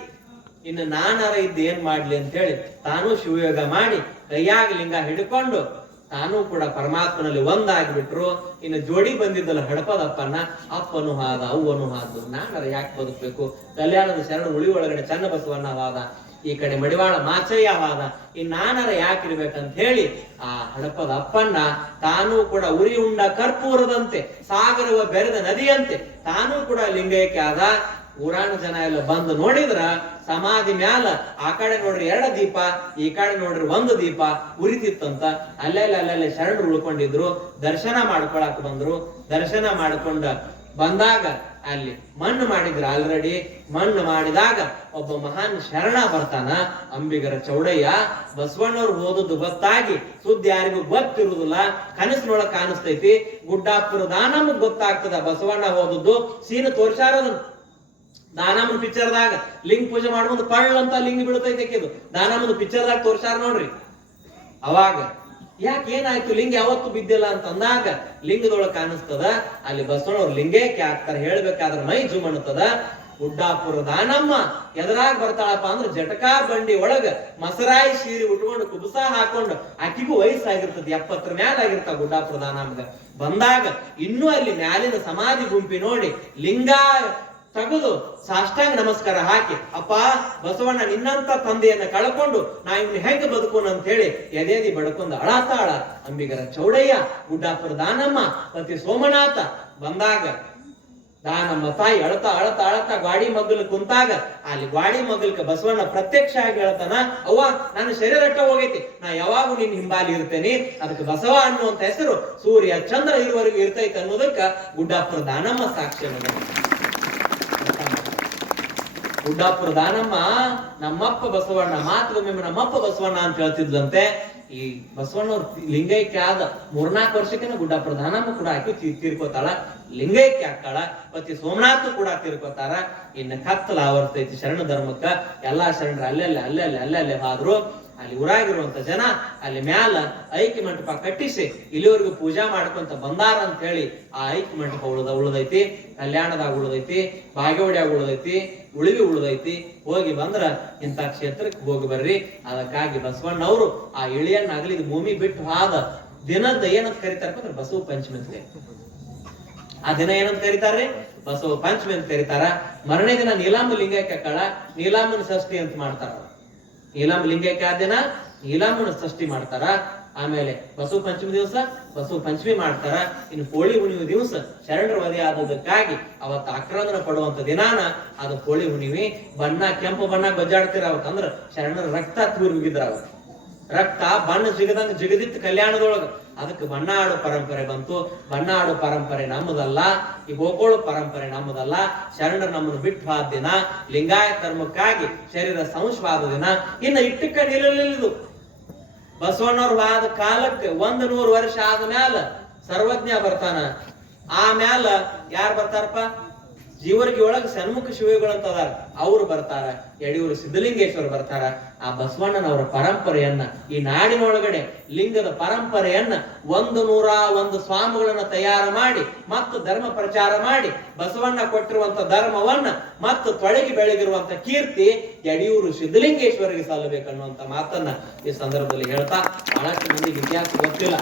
ಇನ್ನು ನಾನಾರ ಇದ್ದೇನ್ ಮಾಡ್ಲಿ ಅಂತ ಹೇಳಿ ತಾನು ಶಿವಯೋಗ ಮಾಡಿ ಕೈಯಾಗ ಲಿಂಗ ಹಿಡ್ಕೊಂಡು ತಾನೂ ಕೂಡ ಪರಮಾತ್ಮನಲ್ಲಿ ಒಂದಾಗ್ಬಿಟ್ರು. ಇನ್ನು ಜೋಡಿ ಬಂದಿದ್ದಲ್ಲ ಹಡಪದಪ್ಪನ, ಅಪ್ಪನು ಹಾದ ಅವ್ವನು ಹಾದು, ನಾನರ ಯಾಕೆ ಬದುಕ್ಬೇಕು? ಕಲ್ಯಾಣದ ಶರಣ ಉಳಿ ಒಳಗಡೆ ಚನ್ನ ಬಸವಣ್ಣ ವಾದ, ಈ ಕಡೆ ಮಡಿವಾಳ ಮಾಚಯ್ಯ ವಾದ, ಇನ್ ನಾನರ ಯಾಕಿರ್ಬೇಕಂತ ಹೇಳಿ ಆ ಹಡಪದ ಅಪ್ಪನ್ನ ತಾನೂ ಕೂಡ ಉರಿ ಉಂಡ ಕರ್ಪೂರದಂತೆ ಸಾಗರವ ಬೆರೆದ ನದಿಯಂತೆ ತಾನೂ ಕೂಡ ಲಿಂಗೈಕ್ಯ ಆದ. ಊರಾಣ ಜನ ಎಲ್ಲ ಬಂದು ನೋಡಿದ್ರ ಸಮಾಧಿ ಮ್ಯಾಲ ಆ ಕಡೆ ನೋಡ್ರಿ 2 ದೀಪ, ಈ ಕಡೆ ನೋಡ್ರಿ 1 ದೀಪ ಉರಿತಿತ್ತಂತ. ಅಲ್ಲೆಲ್ಲ ಶರಣರು ಉಳ್ಕೊಂಡಿದ್ರು. ದರ್ಶನ ಮಾಡ್ಕೊಳಕ್ ಬಂದ್ರು. ದರ್ಶನ ಮಾಡ್ಕೊಂಡ ಬಂದಾಗ ಅಲ್ಲಿ ಮಣ್ಣು ಮಾಡಿದ್ರು. ಆಲ್ರೆಡಿ ಮಣ್ಣು ಮಾಡಿದಾಗ ಒಬ್ಬ ಮಹಾನ್ ಶರಣ ಬರ್ತಾನ, ಅಂಬಿಗರ ಚೌಡಯ್ಯ. ಬಸವಣ್ಣವ್ರು ಓದದ್ದು ಗೊತ್ತಾಗಿ ಸುದ್ದಿ ಯಾರಿಗೂ ಗೊತ್ತಿರುವುದಿಲ್ಲ, ಕನಸಿನೊಳಗ್ ಕಾಣಿಸ್ತೈತಿ. ಗುಡ್ಡಾಪುರ ದಾನಮ್ಮಗೆ ಗೊತ್ತಾಗ್ತದ ಬಸವಣ್ಣ ಓದದ್ದು. ಸೀನು ತೋರ್ಸಾರದನ್ ದಾನಮ್ಮನ ಪಿಕ್ಚರ್ದಾಗ ಲಿಂಗ ಪೂಜೆ ಮಾಡುವಂತ ಪಳ್ಳ ಅಂತ ಲಿಂಗ ಬೀಳ್ತೈತೆ. ದಾನಮ್ಮನ ಪಿಕ್ಚರ್ದಾಗ ತೋರ್ಸಾರ ನೋಡ್ರಿ. ಅವಾಗ ಯಾಕೆ ಏನಾಯ್ತು ಲಿಂಗ ಯಾವತ್ತು ಬಿದ್ದಿಲ್ಲ ಅಂತ ಅಂದಾಗ ಲಿಂಗದೊಳಗೆ ಕಾಣಿಸ್ತದ. ಅಲ್ಲಿ ಬಸವಣ್ಣವ್ರು ಲಿಂಗಕ್ಕೆ ಆಗ್ತಾರೆ. ಹೇಳ್ಬೇಕಾದ್ರೆ ಮೈ ಜುಮ್ ಅನ್ನತದ. ಗುಡ್ಡಾಪುರ ದಾನಮ್ಮ ಎದರಾಗ ಬರ್ತಾಳಪ್ಪ ಅಂದ್ರೆ ಜಟಕಾ ಬಂಡಿ ಒಳಗ ಮಸರಾಯಿ ಸೀರೆ ಉಟ್ಕೊಂಡು ಕುಬಸ ಹಾಕೊಂಡು, ಆಕಿಗೂ ವಯಸ್ಸಾಗಿರ್ತದ, 70 ಮ್ಯಾಲ ಆಗಿರ್ತಾವ ಗುಡ್ಡಾಪುರ ದಾನಮ್ಮಗ. ಬಂದಾಗ ಇನ್ನೂ ಅಲ್ಲಿ ಮ್ಯಾಲಿನ ಸಮಾಧಿ ಗುಂಪಿ ನೋಡಿ ಲಿಂಗ ತಗದು ಸಾಷ್ಟಾಂಗ ನಮಸ್ಕಾರ ಹಾಕಿ, ಅಪ್ಪ ಬಸವಣ್ಣ ನಿನ್ನಂತ ತಂದೆಯನ್ನ ಕಳ್ಕೊಂಡು ನಾ ಇವ್ನ ಹೆಂಗ ಬದುಕೋಣ ಅಂತ ಹೇಳಿ ಎದೇದಿ ಬಡ್ಕೊಂಡ ಅಳತಾಳ ಅಂಬಿಗರ ಚೌಡಯ್ಯ. ಗುಡ್ಡಾಪುರ ದಾನಮ್ಮ ಪತಿ ಸೋಮನಾಥ ಬಂದಾಗ ದಾನಮ್ಮ ತಾಯಿ ಅಳತಾ ಅಳತಾ ಅಳತಾ ಗಾಡಿ ಮಗ್ಗಲ್ ಕುಂತಾಗ ಅಲ್ಲಿ ಗಾಡಿ ಮಗ್ಗಲ್ಕ ಬಸವಣ್ಣ ಪ್ರತ್ಯಕ್ಷ ಆಗಿ ಹೇಳ್ತಾನ, ಅವ್ವ ನನ್ನ ಶರೀರ ಅಟ್ಟ ಹೋಗೈತಿ, ನಾ ಯಾವಾಗೂ ನಿನ್ ಹಿಂಬಾಲಿ ಇರ್ತೇನೆ. ಅದಕ್ಕೆ ಬಸವ ಅನ್ನುವಂತ ಹೆಸರು ಸೂರ್ಯ ಚಂದ್ರ ಇರುವರೆಗೂ ಇರ್ತೈತೆ ಅನ್ನೋದಕ್ಕ ಗುಡ್ಡಾಪುರ ದಾನಮ್ಮ ಸಾಕ್ಷ್ಯ. ಗುಡ್ಡಾಪುರ ದಾನಮ್ಮ ನಮ್ಮಪ್ಪ ಬಸವಣ್ಣ ಮಾತುಗೊಮ್ಮೆ ನಮ್ಮಪ್ಪ ಬಸವಣ್ಣ ಅಂತ ಹೇಳ್ತಿದ್ಲಂತೆ. ಈ ಬಸವಣ್ಣವ್ರ ಲಿಂಗೈಕ್ಯ ಆದ 3-4 ವರ್ಷಕ್ಕೆ ಗುಡ್ಡಾಪುರ ದಾನಮ್ಮ ಕೂಡ ಆಕಿ ತೀರ್ಕೋತಾಳ, ಲಿಂಗೈಕ್ಯ ಆಗ್ತಾಳ. ಪತಿ ಸೋಮನಾಥ ಕೂಡ ತೀರ್ಕೋತಾರ. ಇನ್ನು ಕತ್ತಲ ಆವರ್ತೈತಿ ಶರಣ ಧರ್ಮಕ್ಕ. ಎಲ್ಲಾ ಶರಣರು ಅಲ್ಲೆಲ್ಲೇ ಹೋದ್ರು. ಅಲ್ಲಿ ಊರಾಗಿರುವಂತ ಜನ ಅಲ್ಲಿ ಮ್ಯಾಲ ಐಕ್ಯ ಮಂಟಪ ಕಟ್ಟಿಸಿ ಇಲ್ಲಿವರೆಗೂ ಪೂಜಾ ಮಾಡ್ಕೊಂತ ಬಂದಾರ ಅಂತ ಹೇಳಿ ಆ ಐಕ್ಯ ಮಂಟಪ ಉಳದೈತಿ, ಕಲ್ಯಾಣದಾಗ ಉಳದೈತಿ, ಬಾಗೇವಾಡಿಯಾಗ ಉಳದೈತಿ, ಉಳಿವಿ ಉಳದೈತಿ. ಹೋಗಿ ಬಂದ್ರ ಇಂಥ ಕ್ಷೇತ್ರಕ್ಕೆ ಹೋಗಿ ಬರ್ರಿ. ಅದಕ್ಕಾಗಿ ಬಸವಣ್ಣವರು ಆ ಇಳಿಯನ್ನ ಅಗಲಿದ ಭೂಮಿ ಬಿಟ್ಟು ಆದ ದಿನದ ಏನಂತ ಕರೀತಾರಪ್ಪ ಅಂದ್ರೆ ಬಸವ ಪಂಚಮಿ ಅಂತ. ಆ ದಿನ ಏನಂತ ಕರೀತಾರ್ರಿ? ಬಸವ ಪಂಚಮಿ ಅಂತ ಕರೀತಾರ. ಮರನೇ ದಿನ ನೀಲಾಂಬ ಲಿಂಗೈಕ್ಯ ಕಳ ನೀಲಾಂಬನ ಷಷ್ಠಿ ಅಂತ ಮಾಡ್ತಾರ. ನೀಲಾಂಬ ಲಿಂಗೈಕ್ಯ ಆ ದಿನ ನೀಲಾಂಬನ ಷಷ್ಠಿ ಮಾಡ್ತಾರ. ಆಮೇಲೆ ಬಸವ ಪಂಚಮಿ ದಿವಸ ಬಸವ ಪಂಚಮಿ ಮಾಡ್ತಾರ. ಇನ್ನು ಹೋಳಿ ಹುಣ್ಣಿಮೆ ದಿವಸ ಶರಣರ ವಧೆ ಆದದಕ್ಕಾಗಿ ಅವತ್ತು ಆಕ್ರಂದನ ಪಡುವಂತ ದಿನಾನ ಅದು ಹೋಳಿ ಹುಣ್ಣಿಮೆ. ಬಣ್ಣ ಕೆಂಪು ಬಣ್ಣ ಬಜ್ಜಾಡ್ತಿರ ಅವತ್ತು, ಅಂದ್ರ ಶರಣರ ರಕ್ತ ತೂರಿ ಹೋಗಿದ್ರ ಅವತ್ತು. ರಕ್ತ ಬಣ್ಣ ಜಿಗದಂಗ ಜಿಗದಿತ್ತು ಕಲ್ಯಾಣದೊಳಗ. ಅದಕ್ಕೆ ಬಣ್ಣ ಆಡೋ ಪರಂಪರೆ ಬಂತು. ಬಣ್ಣ ಆಡೋ ಪರಂಪರೆ ನಮ್ಮದಲ್ಲ, ಈ ಗೋಕೋಳು ಪರಂಪರೆ ನಮ್ಮದಲ್ಲ. ಶರಣರು ನಮ್ಮನ್ನು ಬಿಟ್ಟು ಹೋದ ದಿನ, ಲಿಂಗಾಯತ ಧರ್ಮಕ್ಕಾಗಿ ಶರೀರ ಸಂಶವಾದ ದಿನ. ಇನ್ನು ಇಟ್ಟಕ್ಕ ನಿಲ್ಲಲಿಲ್ಲದು. ಬಸವಣ್ಣವ್ರ ವಾದ ಕಾಲಕ್ಕೆ 100 ವರ್ಷ ಆದ್ಮ್ಯಾಲ ಸರ್ವಜ್ಞ ಬರ್ತಾನ. ಆಮ್ಯಾಲ ಯಾರು ಬರ್ತಾರಪ್ಪ? ಜೀವರ್ಗಿ ಒಳಗ ಸನ್ಮುಖ ಶಿವಗಳಂತ ಅದಾರ, ಅವ್ರು ಬರ್ತಾರ. ಯಡಿಯೂರು ಸಿದ್ಧಲಿಂಗೇಶ್ವರ ಬರ್ತಾರ. ಆ ಬಸವಣ್ಣನವರ ಪರಂಪರೆಯನ್ನ, ಈ ನಾಡಿನೊಳಗಡೆ ಲಿಂಗದ ಪರಂಪರೆಯನ್ನ 101 ಸ್ವಾಮಿಗಳನ್ನ ತಯಾರು ಮಾಡಿ ಮತ್ತು ಧರ್ಮ ಪ್ರಚಾರ ಮಾಡಿ ಬಸವಣ್ಣ ಕೊಟ್ಟಿರುವಂತ ಧರ್ಮವನ್ನ ಮತ್ತು ತೊಳಗಿ ಬೆಳಗಿರುವಂತ ಕೀರ್ತಿ ಯಡಿಯೂರು ಸಿದ್ಧಲಿಂಗೇಶ್ವರಿಗೆ ಸಲ್ಲಬೇಕನ್ನುವಂತ ಮಾತನ್ನ ಈ ಸಂದರ್ಭದಲ್ಲಿ ಹೇಳ್ತಾ, ಬಹಳಷ್ಟು ಮಂದಿಗೆ ಇತಿಹಾಸ ಗೊತ್ತಿಲ್ಲ.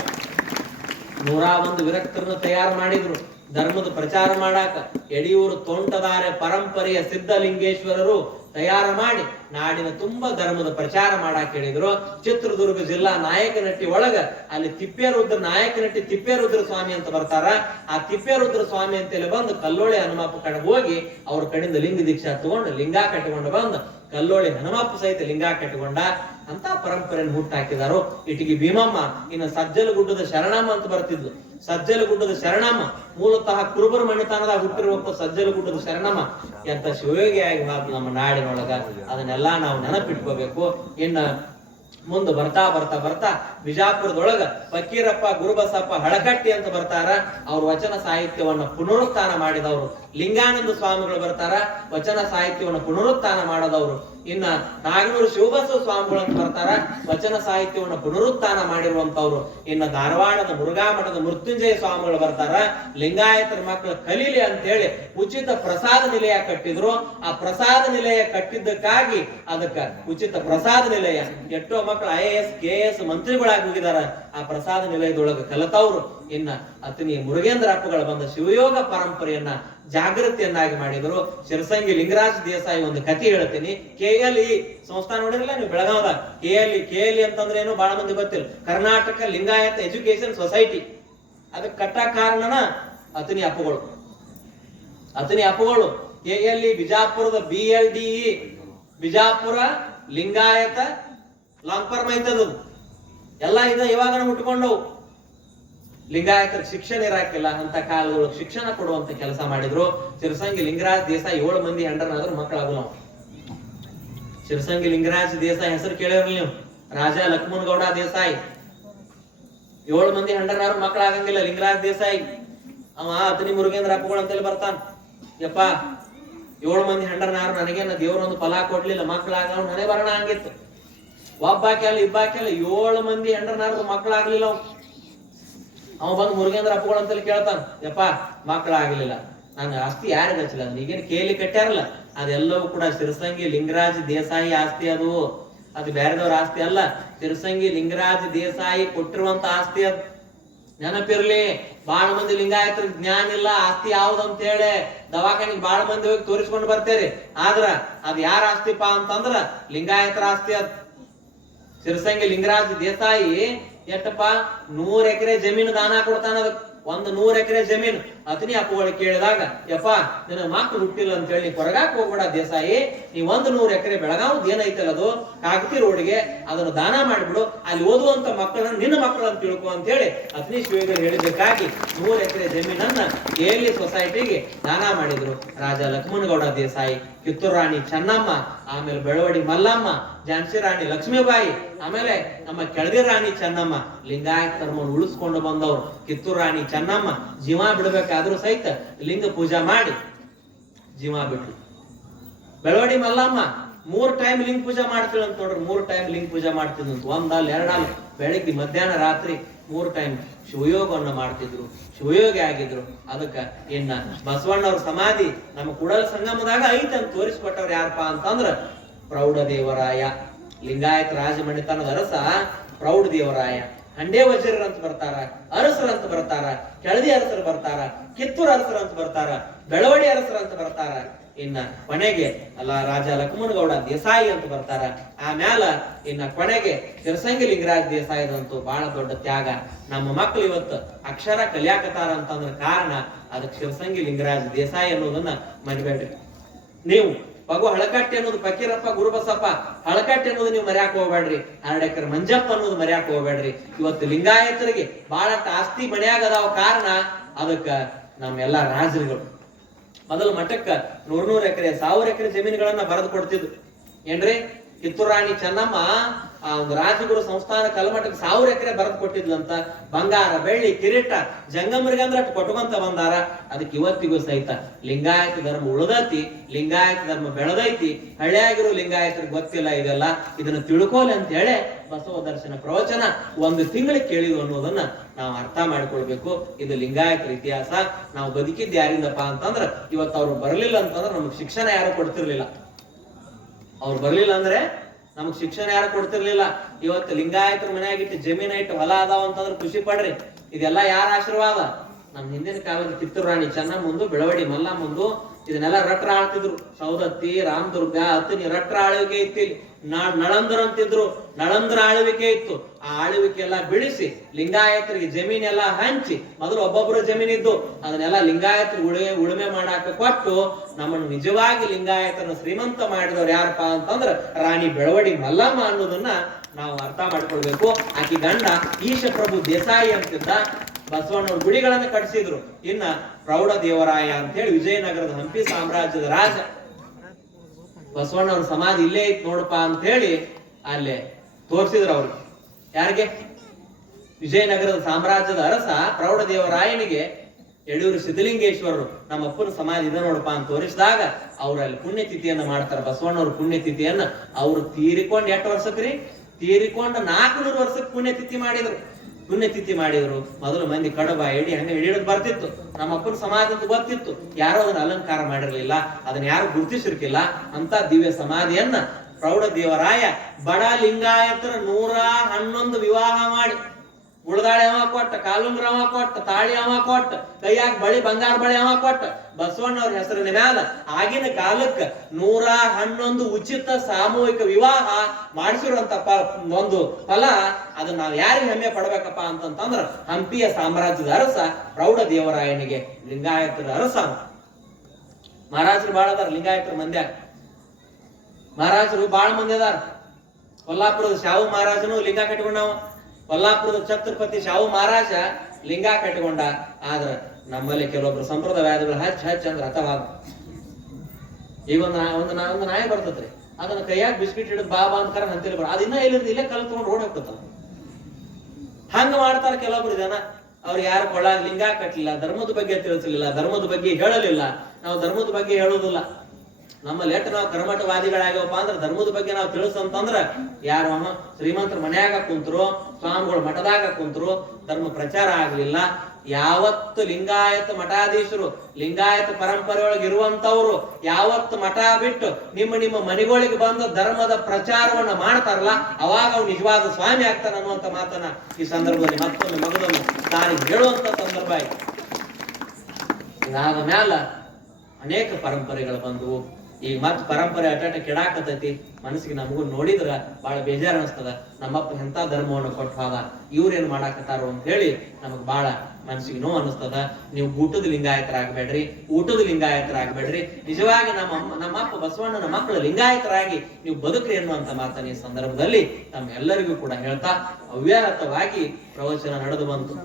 101 ವಿರಕ್ತರನ್ನ ತಯಾರು ಮಾಡಿದ್ರು ಧರ್ಮದ ಪ್ರಚಾರ ಮಾಡಾಕ. ಯಡಿಯೂರು ತೋಂಟದಾರೆ ಪರಂಪರೆಯ ಸಿದ್ಧಲಿಂಗೇಶ್ವರರು ತಯಾರು ಮಾಡಿ ನಾಡಿನ ತುಂಬಾ ಧರ್ಮದ ಪ್ರಚಾರ ಮಾಡಾಕ ಹೇಳಿದ್ರು. ಚಿತ್ರದುರ್ಗ ಜಿಲ್ಲಾ ನಾಯಕನಟ್ಟಿ ಒಳಗ ಅಲ್ಲಿ ತಿಪ್ಪೇರುದ್ರ ನಾಯಕನಟ್ಟಿ ತಿಪ್ಪೇರುದ್ರ ಸ್ವಾಮಿ ಅಂತ ಬರ್ತಾರ. ಆ ತಿಪ್ಪೇರುದ್ರ ಸ್ವಾಮಿ ಅಂತೇಳಿ ಬಂದು ಕಲ್ಲೋಳಿ ಹನುಮಪ್ಪ ಕಡೆ ಹೋಗಿ ಅವ್ರ ಕಡೆಯಿಂದ ಲಿಂಗ ದೀಕ್ಷಾ ತಗೊಂಡು ಲಿಂಗ ಕಟ್ಟಿಕೊಂಡು ಬಂದು ಕಲ್ಲೋಳಿ ಹನುಮಪ್ಪ ಸಹಿತ ಲಿಂಗ ಕಟ್ಟಿಕೊಂಡ ಅಂತ ಪರಂಪರೆಯನ್ನು ಹುಟ್ಟಾಕಿದಾರು. ಇಟಿಗೆ ಭೀಮಮ್ಮ ಇನ್ನು ಸಜ್ಜಲಗುಡ್ಡದ ಶರಣಮ್ಮ ಅಂತ ಬರ್ತಿದ್ಲು. ಸಜ್ಜಲಗುಡ್ಡದ ಶರಣಮ್ಮ ಮೂಲತಃ ಕುರುಬರ ಮಣಿತಾನದಾಗ ಹುಟ್ಟಿರುವಂತ ಸಜ್ಜಲಗುಡ್ಡದ ಶರಣಮ್ಮ ಎಂತ ಶಿವಯೋಗಿಯಾಗಿ ನಮ್ಮ ನಾಡಿನೊಳಗ. ಅದನ್ನೆಲ್ಲಾ ನಾವು ನೆನಪಿಟ್ಕೋಬೇಕು. ಇನ್ನ ಮುಂದೆ ಬರ್ತಾ ಬರ್ತಾ ಬರ್ತಾ ಬಿಜಾಪುರದೊಳಗ ಫಕೀರಪ್ಪ ಗುರುಬಸಪ್ಪ ಹಳಕಟ್ಟಿ ಅಂತ ಬರ್ತಾರ. ಅವ್ರ ವಚನ ಸಾಹಿತ್ಯವನ್ನ ಪುನರುತ್ಥಾನ ಮಾಡಿದವರು. ಲಿಂಗಾನಂದ ಸ್ವಾಮಿಗಳು ಬರ್ತಾರ, ವಚನ ಸಾಹಿತ್ಯವನ್ನ ಪುನರುತ್ಥಾನ ಮಾಡದವರು. ಇನ್ನ ನಾಗನೂರು ಶಿವಬಸವ ಸ್ವಾಮಿಗಳು ಅಂತ ಬರ್ತಾರ, ವಚನ ಸಾಹಿತ್ಯವನ್ನ ಪುನರುತ್ಥಾನ ಮಾಡಿರುವಂತವ್ರು. ಇನ್ನ ಧಾರವಾಡದ ಮುರುಘಾ ಮಠದ ಮೃತ್ಯುಂಜಯ ಸ್ವಾಮಿಗಳು ಬರ್ತಾರ. ಲಿಂಗಾಯತರ ಮಕ್ಕಳು ಕಲೀಲಿ ಅಂತ ಹೇಳಿ ಉಚಿತ ಪ್ರಸಾದ ನಿಲಯ ಕಟ್ಟಿದ್ರು. ಆ ಪ್ರಸಾದ ನಿಲಯ ಕಟ್ಟಿದ್ದಕ್ಕಾಗಿ ಅದಕ್ಕ ಉಚಿತ ಪ್ರಸಾದ ನಿಲಯ. ಎಷ್ಟೋ ಮಕ್ಕಳು IAS KS ಮಂತ್ರಿಗಳಾಗಿ ಹೋಗಿದಾರ ಆ ಪ್ರಸಾದ ನಿಲಯದೊಳಗ ಕಲಿತವ್ರು. ಇನ್ನ ಅತನಿ ಮುರುಗೇಂದ್ರ ಅಪ್ಪಗಳು ಬಂದ ಶಿವಯೋಗ ಪರಂಪರೆಯನ್ನ ಜಾಗೃತಿಯನ್ನಾಗಿ ಮಾಡಿದ್ರು. ಶಿರಸಂಗಿ ಲಿಂಗರಾಜ್ ದೇಸಾಯಿ ಒಂದು ಕಥೆ ಹೇಳ್ತೀನಿ. KLE ಸಂಸ್ಥಾನ ನೋಡಿರಲ್ಲ ನೀವು ಬೆಳಗಾವದಾಗ? KLE ಅಂತಂದ್ರೆ ಏನು ಬಹಳ ಮಂದಿ ಗೊತ್ತಿಲ್ಲ. Karnataka Lingayat education society. ಅದಕ್ಕೆ ಕಟ್ಟ ಕಾರಣನ ಅತನಿ ಅಪ್ಪಗಳು. KLE ಬಿಜಾಪುರದ BLDE Bijapur Lingayat long form ಐತದ ಎಲ್ಲ ಇವಾಗ ಹುಟ್ಕೊಂಡವು. ಲಿಂಗಾಯತರ ಶಿಕ್ಷಣ ಇರಾಕಿಲ್ಲ ಅಂತ ಕಾಲದೊಳಗೆ ಶಿಕ್ಷಣ ಕೊಡುವಂತ ಕೆಲಸ ಮಾಡಿದ್ರು. ಶಿರಸಂಗಿ ಲಿಂಗರಾಜ್ ದೇಸಾಯಿ 7 ಮಂದಿ ಹೆಂಡರನಾದ್ರೂ ಮಕ್ಕಳಾಗಲ್ಲ. ಶಿರಸಂಗಿ ಲಿಂಗರಾಜ್ ದೇಸಾಯಿ ಹೆಸರು ಕೇಳಿರಲಿ ನೀವು. ರಾಜಾ ಲಕ್ಷ್ಮಣ್ ಗೌಡ ದೇಸಾಯಿ 7 ಮಂದಿ ಹೆಂಡರನಾದ್ರೂ ಮಕ್ಕಳಾಗಂಗಿಲ್ಲ. ಲಿಂಗರಾಜ್ ದೇಸಾಯಿ ಅವ ಅತನಿ ಮುರುಗೇಂದ್ರ ಅಪ್ಪಗಳು ಅಂತೇಳಿ ಬರ್ತಾನ. ಯಪ್ಪ 7 ಮಂದಿ ಹೆಂಡರನಾರು ನನಗೇನ ದೇವ್ರೊಂದು ಫಲ ಕೊಡ್ಲಿಲ್ಲ, ಮಕ್ಕಳಾಗ ನನಗೆ ಬರೋಣ ಹಂಗಿತ್ತು. ಒಬ್ಬಾಕೆಲ್ಲ ಇಬ್ಬಾಕೆಲ್ಲ 7 ಮಂದಿ ಹೆಂಡರನಾರು ಮಕ್ಕಳಾಗ್ಲಿಲ್ಲ. ಅವ ಬಂದು ಮುರುಗೇಂದ್ರ ಅಪ್ಪಗಳು ಅಂತೇಳಿ ಕೇಳ್ತಾನ, ಯಪ್ಪ ಮಕ್ಕಳಾಗ್ಲಿಲ್ಲ, ನಾನು ಆಸ್ತಿ ಯಾರಿಗೆ ಹಚ್ಚಿಲ್ಲ. ಈಗೇನು ಕೇಳಿ ಕಟ್ಟ್ಯಾರಲ್ಲ ಅದೆಲ್ಲವೂ ಕೂಡ ಶಿರಸಂಗಿ ಲಿಂಗರಾಜ್ ದೇಸಾಯಿ ಆಸ್ತಿ. ಅದು ಬೇರೆದವ್ರ ಆಸ್ತಿ ಅಲ್ಲ. ಶಿರಸಂಗಿ ಲಿಂಗರಾಜ್ ದೇಸಾಯಿ ಕೊಟ್ಟಿರುವಂತ ಆಸ್ತಿ ಅದು. ನೆನಪಿರ್ಲಿ. ಬಾಳ ಮಂದಿ ಲಿಂಗಾಯತರ ಜ್ಞಾನ ಇಲ್ಲ ಆಸ್ತಿ ಯಾವ್ದಂತ ಹೇಳಿ ದವಾಖಾನಿಗೆ ಬಾಳ ಮಂದಿ ಹೋಗಿ ತೋರಿಸ್ಕೊಂಡು ಬರ್ತೇರಿ. ಆದ್ರ ಅದ್ ಯಾರ ಆಸ್ತಿಪ್ಪ ಅಂತಂದ್ರ ಲಿಂಗಾಯತರ ಆಸ್ತಿ ಅದ್. ಶಿರಸಂಗಿ ಲಿಂಗರಾಜ್ ದೇಸಾಯಿ ಎಷ್ಟಪ್ಪ 100 ಎಕರೆ ಜಮೀನು ದಾನ ಕೊಡ್ತಾನ. ಅದಕ್ಕೆ 100 ಎಕರೆ ಜಮೀನು. ಅತನಿ ಅಪ್ಪಗಳು ಕೇಳಿದಾಗ, ಯಪ್ಪ ನಿನ್ನ ಮಕ್ಕಳು ಹುಟ್ಟಿಲ್ಲ ಅಂತ ಹೇಳಿ ಹೊರಗಾಕ್ ಹೋಗ್ಬೇಡ ದೇಸಾಯಿ, ನೀ 100 ಎಕರೆ ಬೆಳಗಾವ್ ಏನೈತಲ್ಲ ಅದು ಕಾಗತಿ ರೋಡ್ಗೆ ಅದನ್ನು ದಾನ ಮಾಡಿಬಿಡು. ಅಲ್ಲಿ ಓದುವಂತ ಮಕ್ಕಳನ್ನ ನಿನ್ನ ಮಕ್ಕಳು ಅಂತ ತಿಳ್ಕೊ ಅಂತ ಹೇಳಿ ಅತನಿ ಶಿವಗಳು ಹೇಳಿದ್ದಕ್ಕಾಗಿ 100 ಎಕರೆ ಜಮೀನನ್ನ KLE ಸೊಸೈಟಿಗೆ ದಾನ ಮಾಡಿದ್ರು. ರಾಜ ಲಕ್ಷ್ಮಣಗೌಡ ದೇಸಾಯಿ, ಕಿತ್ತೂರು ರಾಣಿ ಚೆನ್ನಮ್ಮ, ಆಮೇಲೆ ಬೆಳವಡಿ ಮಲ್ಲಮ್ಮ, ಝಾನ್ಸಿ ರಾಣಿ ಲಕ್ಷ್ಮೀಬಾಯಿ, ಆಮೇಲೆ ನಮ್ಮ ಕೆಳದಿ ರಾಣಿ ಚೆನ್ನಮ್ಮ ಲಿಂಗಾಯತ ಧರ್ಮವನ್ನು ಉಳಿಸ್ಕೊಂಡು ಬಂದವರು. ಕಿತ್ತೂರು ರಾಣಿ ಚೆನ್ನಮ್ಮ ಜೀವ ಬಿಡ್ಬೇಕಾದ್ರೂ ಸಹಿತ ಲಿಂಗ ಪೂಜಾ ಮಾಡಿ ಜೀವ ಬಿಟ್ರು. ಬೆಳವಡಿ ಮಲ್ಲಮ್ಮ 3 ಟೈಮ್ ಲಿಂಗ ಪೂಜೆ ಮಾಡ್ತೀವಿ ಅಂತ ನೋಡ್ರಿ. 3 ಟೈಮ್ ಲಿಂಗ ಪೂಜೆ ಮಾಡ್ತಿದ್ವಿ ಅಂತ, ಒಂದಲ್ಲ ಎರಡಲ್ಲ, ಬೆಳಿಗ್ಗೆ ಮಧ್ಯಾಹ್ನ ರಾತ್ರಿ 3 ಟೈಮ್ ಶಿವಯೋಗವನ್ನ ಮಾಡ್ತಿದ್ರು, ಶಿವಯೋಗಿ ಆಗಿದ್ರು. ಅದಕ್ಕ ಇನ್ನ ಬಸವಣ್ಣವ್ರ ಸಮಾಧಿ ನಮ್ಮ ಕೂಡಲ ಸಂಗಮದಾಗ ಐತಂತ ತೋರಿಸ್ಕೊಟ್ಟವ್ರು ಯಾರಪ್ಪ ಅಂತಂದ್ರ ಪ್ರೌಢ ದೇವರಾಯ. ಲಿಂಗಾಯತ ರಾಜಮಣಿತನದ ಅರಸ ಪ್ರೌಢ ದೇವರಾಯ. ಹಂಡೆ ವಜ್ರರ್ ಅಂತ ಬರ್ತಾರ, ಅರಸರು ಅಂತ ಬರ್ತಾರ, ಕೆಳದಿ ಅರಸರು ಬರ್ತಾರ, ಕಿತ್ತೂರು ಅರಸರು ಅಂತ ಬರ್ತಾರ, ಬೆಳವಡಿ ಅರಸರು ಅಂತ ಬರ್ತಾರ. ಇನ್ನ ಕೊನೆಗೆ ರಾಜ ಲಕ್ಷ್ಮಣಗೌಡ ದೇಸಾಯಿ ಅಂತ ಬರ್ತಾರ. ಆಮ್ಯಾಲ ಇನ್ನ ಕೊನೆಗೆ ಶಿರಸಂಗಿ ಲಿಂಗರಾಜ್ ದೇಸಾಯಿದಂತೂ ಬಹಳ ದೊಡ್ಡ ತ್ಯಾಗ. ನಮ್ಮ ಮಕ್ಕಳು ಇವತ್ತು ಅಕ್ಷರ ಕಲಿಯಾಕತಾರ ಅಂತಂದ್ರ ಕಾರಣ ಅದಕ್ಕೆ ಶಿರಸಂಗಿ ಲಿಂಗರಾಜ್ ದೇಸಾಯಿ ಅನ್ನೋದನ್ನ ಮರಿಬೇಡ್ರಿ ನೀವು. ಪಗು ಹಳಕಟ್ಟಿ ಅನ್ನೋದು ಫಕೀರಪ್ಪ ಗುರುಬಸಪ್ಪ ಹಳಕಟ್ಟಿ ಅನ್ನೋದು ನೀವು ಮರ್ಯಾಕ ಹೋಗ್ಬೇಡ್ರಿ. ಹರಡೇಕರ್ ಮಂಜಪ್ಪ ಅನ್ನೋದು ಮರ್ಯಾಕ ಹೋಗ್ಬೇಡ್ರಿ. ಇವತ್ತು ಲಿಂಗಾಯತರಿಗೆ ಬಹಳಷ್ಟು ಆಸ್ತಿ ಮನ್ಯಾಗ ಅದಾವ. ಕಾರಣ ಅದಕ್ಕ ನಮ್ಮೆಲ್ಲಾ ರಾಜರುಗಳು ಮೊದಲು ಮಠಕ್ಕ 100 ಎಕರೆ 1000 ಎಕರೆ ಜಮೀನುಗಳನ್ನ ಬರೆದು ಕೊಡ್ತಿದ್ರು. ಏನ್ರಿ, ಕಿತ್ತೂರು ರಾಣಿ ಚೆನ್ನಮ್ಮ ಆ ಒಂದು ರಾಜಗುರು ಸಂಸ್ಥಾನ ಕಲ್ಮಠಕ್ಕೆ 1000 ಎಕರೆ ಬರೆದು ಕೊಟ್ಟಿದ್ಲಂತ. ಬಂಗಾರ ಬೆಳ್ಳಿ ಕಿರೀಟ ಜಂಗಮರಿಗೆ ಅಂದ್ರೆ ಅಷ್ಟು ಕೊಟ್ಟುವಂತ ಬಂದಾರ. ಅದಕ್ಕೆ ಇವತ್ತಿಗೂ ಸಹಿತ ಲಿಂಗಾಯತ ಧರ್ಮ ಉಳಿದೈತಿ, ಲಿಂಗಾಯತ ಧರ್ಮ ಬೆಳೆದೈತಿ. ಹಳ್ಳಿಯಾಗಿರೋ ಲಿಂಗಾಯತರಿಗೆ ಗೊತ್ತಿಲ್ಲ ಇದೆಲ್ಲ. ಇದನ್ನ ತಿಳ್ಕೋಲಿ ಅಂತ ಹೇಳಿ ಬಸವ ದರ್ಶನ ಪ್ರವಚನ 1 ತಿಂಗಳಿಗೆ ಕೇಳಿದ್ವು ಅನ್ನೋದನ್ನ ನಾವು ಅರ್ಥ ಮಾಡ್ಕೊಳ್ಬೇಕು. ಇದು ಲಿಂಗಾಯತರ ಇತಿಹಾಸ. ನಾವು ಬದುಕಿದ್ದು ಯಾರಿಂದಪ್ಪ ಅಂತಂದ್ರ ಇವತ್ತು ಅವ್ರು ಬರ್ಲಿಲ್ಲ ಅಂತಂದ್ರೆ ನಮ್ಗೆ ಶಿಕ್ಷಣ ಯಾರು ಕೊಡ್ತಿರ್ಲಿಲ್ಲ. ಅವ್ರು ಬರ್ಲಿಲ್ಲ ಅಂದ್ರೆ ನಮಗ್ ಶಿಕ್ಷಣ ಯಾರು ಕೊಡ್ತಿರ್ಲಿಲ್ಲ. ಇವತ್ತು ಲಿಂಗಾಯತರ ಮನೆಯಾಗಿಟ್ಟು ಜಮೀನ ಇಟ್ಟು ಹೊಲ ಅದಾವ ಅಂತಂದ್ರೆ ಖುಷಿ ಪಡ್ರಿ. ಇದೆಲ್ಲ ಯಾರ ಆಶೀರ್ವಾದ? ನಮ್ ಹಿಂದಿನ ಕಾಲದ ಕಿತ್ತೂರು ರಾಣಿ ಚೆನ್ನಮ್ಮಂದು, ಬೆಳವಡಿ ಮಲ್ಲಮ್ಮಂದು ಇದನ್ನೆಲ್ಲ ರಟ್ರ ಆಳ್ತಿದ್ರು. ಸೌದತ್ತಿ, ರಾಮದುರ್ಗ, ಅತ್ತನಿ ರಟ್ರ ಆಳ್ವಿಕೆ ಇತ್ತು. ಇಲ್ಲಿ ನಳಂದ್ರ ಅಂತಿದ್ರು, ನಳಂದ್ರ ಆಳ್ವಿಕೆ ಇತ್ತು. ಆ ಆಳ್ವಿಕೆ ಎಲ್ಲ ಬಿಡಿಸಿ ಲಿಂಗಾಯತರಿಗೆ ಜಮೀನೆಲ್ಲ ಹಂಚಿ, ಮೊದಲು ಒಬ್ಬೊಬ್ರು ಜಮೀನಿದ್ದು ಅದನ್ನೆಲ್ಲ ಲಿಂಗಾಯತರಿಗೆ ಉಳುಮೆ ಮಾಡಾಕ ಕೊಟ್ಟು ನಮ್ಮನ್ನು ನಿಜವಾಗಿ ಲಿಂಗಾಯತನ ಶ್ರೀಮಂತ ಮಾಡಿದವ್ರು ಯಾರಪ್ಪ ಅಂತಂದ್ರ ರಾಣಿ ಬೆಳವಡಿ ಮಲ್ಲಮ್ಮ ಅನ್ನೋದನ್ನ ನಾವು ಅರ್ಥ ಮಾಡ್ಕೊಳ್ಬೇಕು. ಆಕಿ ಗಂಡ ಈಶ ಪ್ರಭು ದೇಸಾಯಿ ಅಂತಿದ್ದ. ಬಸವಣ್ಣವ್ರ ಗುಡಿಗಳನ್ನ ಕಟ್ಟಿಸಿದ್ರು. ಇನ್ನ ಪ್ರೌಢ ದೇವರಾಯ ಅಂತ ಹೇಳಿ ವಿಜಯನಗರದ ಹಂಪಿ ಸಾಮ್ರಾಜ್ಯದ ರಾಜ. ಬಸವಣ್ಣವ್ರ ಸಮಾಧಿ ಇಲ್ಲೇ ಐತ್ ನೋಡಪ್ಪ ಅಂತ ಹೇಳಿ ಅಲ್ಲೇ ತೋರಿಸಿದ್ರು ಅವ್ರಿಗೆ. ಯಾರಿಗೆ? ವಿಜಯನಗರದ ಸಾಮ್ರಾಜ್ಯದ ಅರಸ ಪ್ರೌಢ ದೇವರಾಯನಿಗೆ ಯಡಿಯೂರು ಸಿದ್ಧಲಿಂಗೇಶ್ವರರು ನಮ್ಮ ಅಪ್ಪನ ಸಮಾಧಿ ಇದೆ ನೋಡಪ್ಪ ಅಂತ ತೋರಿಸಿದಾಗ ಅವ್ರು ಅಲ್ಲಿ ಪುಣ್ಯತಿಥಿಯನ್ನ ಮಾಡ್ತಾರ. ಬಸವಣ್ಣವ್ರ ಪುಣ್ಯತಿಥಿಯನ್ನ ಅವ್ರು ತೀರಿಕೊಂಡು ಎಷ್ಟು ವರ್ಷಕ್ರಿ? ತೀರಿಕೊಂಡು 400 ವರ್ಷಕ್ಕೆ ಪುಣ್ಯತಿಥಿ ಮಾಡಿದ್ರು. ಮೊದಲು ಮಂದಿ ಕಡಬ ಎಡಿ ಹಂಗ ಹಿಡಿಯೋದು ಬರ್ತಿತ್ತು. ನಮ್ಮ ಅಪ್ಪನ ಸಮಾಧಿ ಅಂತ ಗೊತ್ತಿತ್ತು, ಯಾರೋ ಅದನ್ನ ಅಲಂಕಾರ ಮಾಡಿರ್ಲಿಲ್ಲ, ಅದನ್ನ ಯಾರು ಗುರುತಿಸಿರ್ಕಿಲ್ಲ. ಅಂತ ದಿವ್ಯ ಸಮಾಧಿಯನ್ನ ಪ್ರೌಢ ದೇವರಾಯ ಬಡ ಲಿಂಗಾಯತರ 111 ವಿವಾಹ ಮಾಡಿ, ಉಳ್ದಾಳೆ ಅವ ಕೊಟ್ಟ, ಕಾಲುಂಗ್ರ ಅವ ಕೊಟ್ಟ, ತಾಳಿ ಅವ ಕೊಟ್ಟ, ಕೈಯಾಗ ಬಳಿ ಬಂಗಾರ ಬಳಿ ಅವ ಕೊಟ್ಟ. ಬಸವಣ್ಣವ್ರ ಹೆಸರಿನ ಮ್ಯಾಲ ಆಗಿನ ಕಾಲಕ್ಕ 111 ಉಚಿತ ಸಾಮೂಹಿಕ ವಿವಾಹ ಮಾಡಿಸಿರುವಂತ ಒಂದು ಫಲ. ಅದನ್ನ ನಾವು ಯಾರಿಗೆ ಹೆಮ್ಮೆ ಪಡ್ಬೇಕಪ್ಪ ಅಂತಂದ್ರ ಹಂಪಿಯ ಸಾಮ್ರಾಜ್ಯದ ಅರಸ ಪ್ರೌಢ ದೇವರಾಯನಿಗೆ ಲಿಂಗಾಯತರ ಅರಸ. ಮಹಾರಾಜರು ಬಾಳ ಅದಾರ ಲಿಂಗಾಯತರ ಮಂದ್ಯಾಗ. ಮಹಾರಾಜರು ಬಾಳ ಮಂದಿ ಅದಾರ. ಕೊಲ್ಲಾಪುರದ ಶಾಹು ಮಹಾರಾಜನು ಲಿಂಗ ಕಟ್ಕೊಂಡವ. ಕೊಲ್ಲಾಪುರದ ಛತ್ರಪತಿ ಶಾಹು ಮಹಾರಾಜ ಲಿಂಗ ಕಟ್ಟಿಕೊಂಡ. ಆದ್ರ ನಮ್ಮಲ್ಲಿ ಕೆಲವೊಬ್ರು ಸಂಪ್ರದಾಯಗಳು ಹಚ್ಚ ಅಂದ್ರ ಅಥವಾದ. ಈಗ ಒಂದು ನಾಯಿ ಬರ್ತದ್ರಿ, ಅದನ್ನ ಕೈಯಾಗ ಬಿಸ್ಕಿಟ್ ಹಿಡಿದು ಬಾಬಾ ಅಂತ ಕರ ಅಂತೇಳಿ ಬರ, ಅದಿನ್ನ ಎಲ್ಲಿರ್ದು ಇಲ್ಲೇ ಕಲ್ ತಗೊಂಡು ಓಡ್ ಹೋಗ್ತಾವ. ಹಂಗ ಮಾಡ್ತಾರ ಕೆಲವೊಬ್ರು ಜನ. ಅವ್ರು ಯಾರು ಕೊಳ್ಳಾಗ ಲಿಂಗ ಕಟ್ಟಲಿಲ್ಲ, ಧರ್ಮದ ಬಗ್ಗೆ ತಿಳಿಸಲಿಲ್ಲ, ಧರ್ಮದ ಬಗ್ಗೆ ಹೇಳಲಿಲ್ಲ. ನಾವು ಧರ್ಮದ ಬಗ್ಗೆ ಹೇಳೋದಿಲ್ಲ. ನಮ್ಮಲ್ಲಿ ಎಷ್ಟು ನಾವು ಕರ್ಮಠವಾದಿಗಳಾಗ್ಯವಪ್ಪ ಅಂದ್ರೆ ಧರ್ಮದ ಬಗ್ಗೆ ನಾವು ತಿಳಿಸಂತಂದ್ರ ಯಾರು ಶ್ರೀಮಂತರ ಮನ್ಯಾಗ ಕುಂತರು, ಸ್ವಾಮಿಗಳು ಮಠದಾಗ ಕುಂತರು, ಧರ್ಮ ಪ್ರಚಾರ ಆಗ್ಲಿಲ್ಲ. ಯಾವತ್ತು ಲಿಂಗಾಯತ ಮಠಾಧೀಶರು, ಲಿಂಗಾಯತ ಪರಂಪರೆಯೊಳಗೆ ಇರುವಂತವ್ರು ಯಾವತ್ತು ಮಠ ಬಿಟ್ಟು ನಿಮ್ಮ ಮನೆಗಳಿಗೆ ಬಂದು ಧರ್ಮದ ಪ್ರಚಾರವನ್ನ ಮಾಡ್ತಾರಲ್ಲ, ಅವಾಗ ಅವ್ನು ನಿಜವಾದ ಸ್ವಾಮಿ ಆಗ್ತಾನ ಅನ್ನುವಂತ ಮಾತನ್ನ ಈ ಸಂದರ್ಭದಲ್ಲಿ ಮತ್ತೊಂದು ಮಗದನ್ನು ತಾನು ಹೇಳುವಂತ ಸಂದರ್ಭ ಆಯ್ತು. ಇದಾದ ಮ್ಯಾಲ ಅನೇಕ ಪರಂಪರೆಗಳು ಬಂದವು. ಈ ಮತ್ ಪರಂಪರೆ ಅಟಾಟ ಕೆಡಾಕತೈತಿ. ಮನಸ್ಸಿಗೆ ನಮಗೂ ನೋಡಿದ್ರ ಬಹಳ ಬೇಜಾರ ಅನಿಸ್ತದ. ನಮ್ಮಪ್ಪ ಎಂತ ಧರ್ಮವನ್ನು ಕೊಟ್ಟಾಗ ಇವ್ರೇನ್ ಮಾಡಾಕತ್ತಾರೋ ಅಂತ ಹೇಳಿ ನಮಗ್ ಬಹಳ ಮನಸ್ಸಿಗೆ ನೋವು ಅನಿಸ್ತದ. ನೀವು ಊಟದ ಲಿಂಗಾಯತರಾಗಬೇಡ್ರಿ, ಊಟದ ಲಿಂಗಾಯತರಾಗಬೇಡ್ರಿ. ನಿಜವಾಗಿ ನಮ್ಮಪ್ಪ ಬಸವಣ್ಣನ ಮಕ್ಕಳು ಲಿಂಗಾಯತರಾಗಿ ನೀವು ಬದುಕ್ರಿ ಎನ್ನುವಂತ ಮಾತನ್ನ ಈ ಸಂದರ್ಭದಲ್ಲಿ ತಮ್ಮೆಲ್ಲರಿಗೂ ಕೂಡ ಹೇಳ್ತಾ ಅವ್ಯಾಹತವಾಗಿ ಪ್ರವಚನ ನಡೆದು ಬಂತು.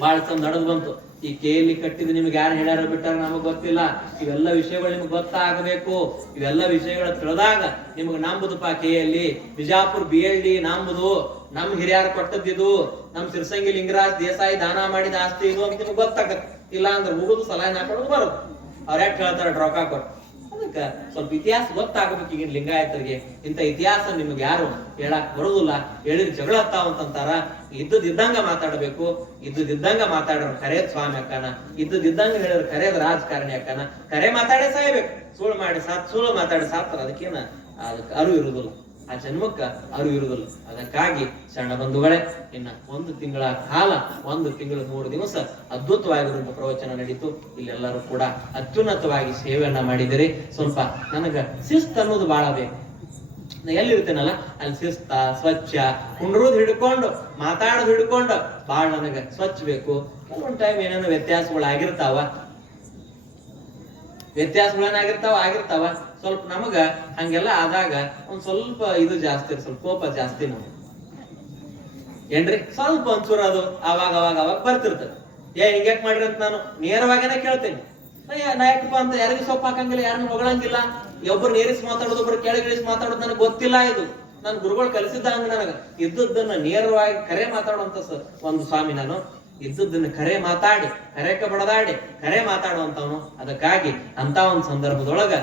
ಬಹಳ ಚಂದ ನಡೆದು ಬಂತು. ಈ ಕೇಲಿ ಕಟ್ಟಿದ್ದು ನಿಮ್ಗೆ ಯಾರು ಹೇಳ್ಯಾರ ಬಿಟ್ಟಾರ ನಮಗ್ ಗೊತ್ತಿಲ್ಲ. ಇವೆಲ್ಲ ವಿಷಯಗಳು ನಿಮ್ಗೆ ಗೊತ್ತಾಗಬೇಕು. ಇವೆಲ್ಲ ವಿಷಯಗಳ ತಿಳಿದಾಗ ನಿಮ್ಗೆ ನಂಬುದಪ್ಪ KLE ಬಿಜಾಪುರ BLD ನಂಬುದು, ನಮ್ ಹಿರಿಯರು ಕೊಟ್ಟದ್ದು, ನಮ್ ಶಿರಸಂಗಿ ಲಿಂಗರಾಜ್ ದೇಸಾಯಿ ದಾನ ಮಾಡಿದ ಆಸ್ತಿ ಇದು ಅಂತ ನಿಮ್ಗೆ ಗೊತ್ತಾಗತ್ತೆ. ಇಲ್ಲ ಅಂದ್ರೆ ಮುಗಿದು ಸಲಹೆ ಹಾಕೊಳ್ಳೋದು ಬರೋದು. ಅವ್ರ ಯಾಕೆ ಹೇಳ್ತಾರ ರೊಕ್ಕ ಕೊಟ್ಟು, ಅದು ಅದಕ್ಕ ಸ್ವಲ್ಪ ಇತಿಹಾಸ ಗೊತ್ತಾಗಬೇಕು. ಈಗಿನ ಲಿಂಗಾಯತರಿಗೆ ಇಂಥ ಇತಿಹಾಸ ನಿಮ್ಗೆ ಯಾರು ಹೇಳಕ್ ಬರುದಿಲ್ಲ, ಹೇಳಿದ್ರೆ ಜಗಳ ಹತ್ತಾವಂತಾರ. ಇದ್ದಂಗ ಮಾತಾಡಬೇಕು, ಇದ್ದಂಗ ಮಾತಾಡೋರು ಕರೆಯದ್ ಸ್ವಾಮಿ ಅಕ್ಕನ, ಇದ್ದಂಗ ಹೇಳಿದ್ರೆ ಕರೆಯದ್ ರಾಜಕಾರಣಿ ಅಕ್ಕನ. ಕರೆ ಮಾತಾಡೇ ಸಾಯ್ಬೇಕು, ಸುಳ್ಳು ಮಾತಾಡಿ ಸಾಕ್ತಾರ. ಅದಕ್ಕೇನ ಅದಕ್ಕೆ ಅರಿವು ಇರುದಿಲ್ಲ, ಆ ಜನ್ಮಕ್ಕ ಅರಿವು ಇರುದಿಲ್ಲ. ಅದಕ್ಕಾಗಿ ಸಣ್ಣ ಬಂಧುಗಳೇ, ಇನ್ನ 1 ತಿಂಗಳ ಕಾಲ, 1 ತಿಂಗಳು 3 ದಿವಸ ಅದ್ಭುತವಾಗಿರುವಂತ ಪ್ರವಚನ ನಡೀತು. ಇಲ್ಲೆಲ್ಲರೂ ಕೂಡ ಅತ್ಯುನ್ನತವಾಗಿ ಸೇವೆಯನ್ನ ಮಾಡಿದಿರಿ. ಸ್ವಲ್ಪ ನನಗ ಶಿಸ್ತು ಅನ್ನೋದು ಬಹಳ ಬೇಕು. ನಾ ಎಲ್ಲಿರ್ತೇನಲ್ಲ ಅಲ್ಲಿ ಶಿಸ್ತ, ಸ್ವಚ್ಛ, ಕುಂಡ್ರೋದು ಹಿಡ್ಕೊಂಡು ಮಾತಾಡೋದು ಹಿಡ್ಕೊಂಡು ಬಹಳ ನನಗ ಸ್ವಚ್ಛ ಬೇಕು. ಕೆಲವೊಂದು ಟೈಮ್ ಏನೇನೋ ವ್ಯತ್ಯಾಸಗಳಾಗಿರ್ತಾವ, ಆಗಿರ್ತಾವ. ಸ್ವಲ್ಪ ನಮಗ ಹಂಗೆಲ್ಲ ಆದಾಗ ಒಂದ್ ಸ್ವಲ್ಪ ಇದು ಜಾಸ್ತಿ, ಸ್ವಲ್ಪ ಕೋಪ ಜಾಸ್ತಿ ನಮ್ಗೆ ಏನ್ರಿ. ಸ್ವಲ್ಪ ಒಂಚೂರು ಅದು ಅವಾಗ ಬರ್ತಿರ್ತದೆ. ಹಿಂಗ್ಯಾಕ್ ಮಾಡ್ರಿ ಅಂತ ನಾನು ನೇರವಾಗೇನೆ ಕೇಳ್ತೇನೆ. ನಾ ಯಾಕಪ್ಪ ಅಂತ ಯಾರಿಗೂ ಸೊಪ್ಪ ಹಾಕಂಗಿಲ್ಲ, ಯಾರನ್ನ ಹೊಗಳಂಗಿಲ್ಲ. ಒಬ್ಬರು ನೇರಿಸಿ ಮಾತಾಡೋದು, ಒಬ್ಬರು ಕೆಳಗಿಳಿಸಿ ಮಾತಾಡೋದು ನನಗೆ ಗೊತ್ತಿಲ್ಲ. ಇದು ನನ್ ಗುರುಗಳು ಕಲಿಸಿದ್ದ ಹಂಗ ನನಗ. ಇದ್ದದ್ದನ್ನ ನೇರವಾಗಿ ಕರೆ ಮಾತಾಡುವಂತ ಒಂದು ಸ್ವಾಮಿ ನಾನು. ಇದ್ದದ್ದನ್ನ ಕರೆ ಮಾತಾಡಿ, ಕರೆಕ ಬಡದಾಡಿ ಕರೆ ಮಾತಾಡುವಂತವನು. ಅದಕ್ಕಾಗಿ ಅಂತ ಒಂದು ಸಂದರ್ಭದೊಳಗ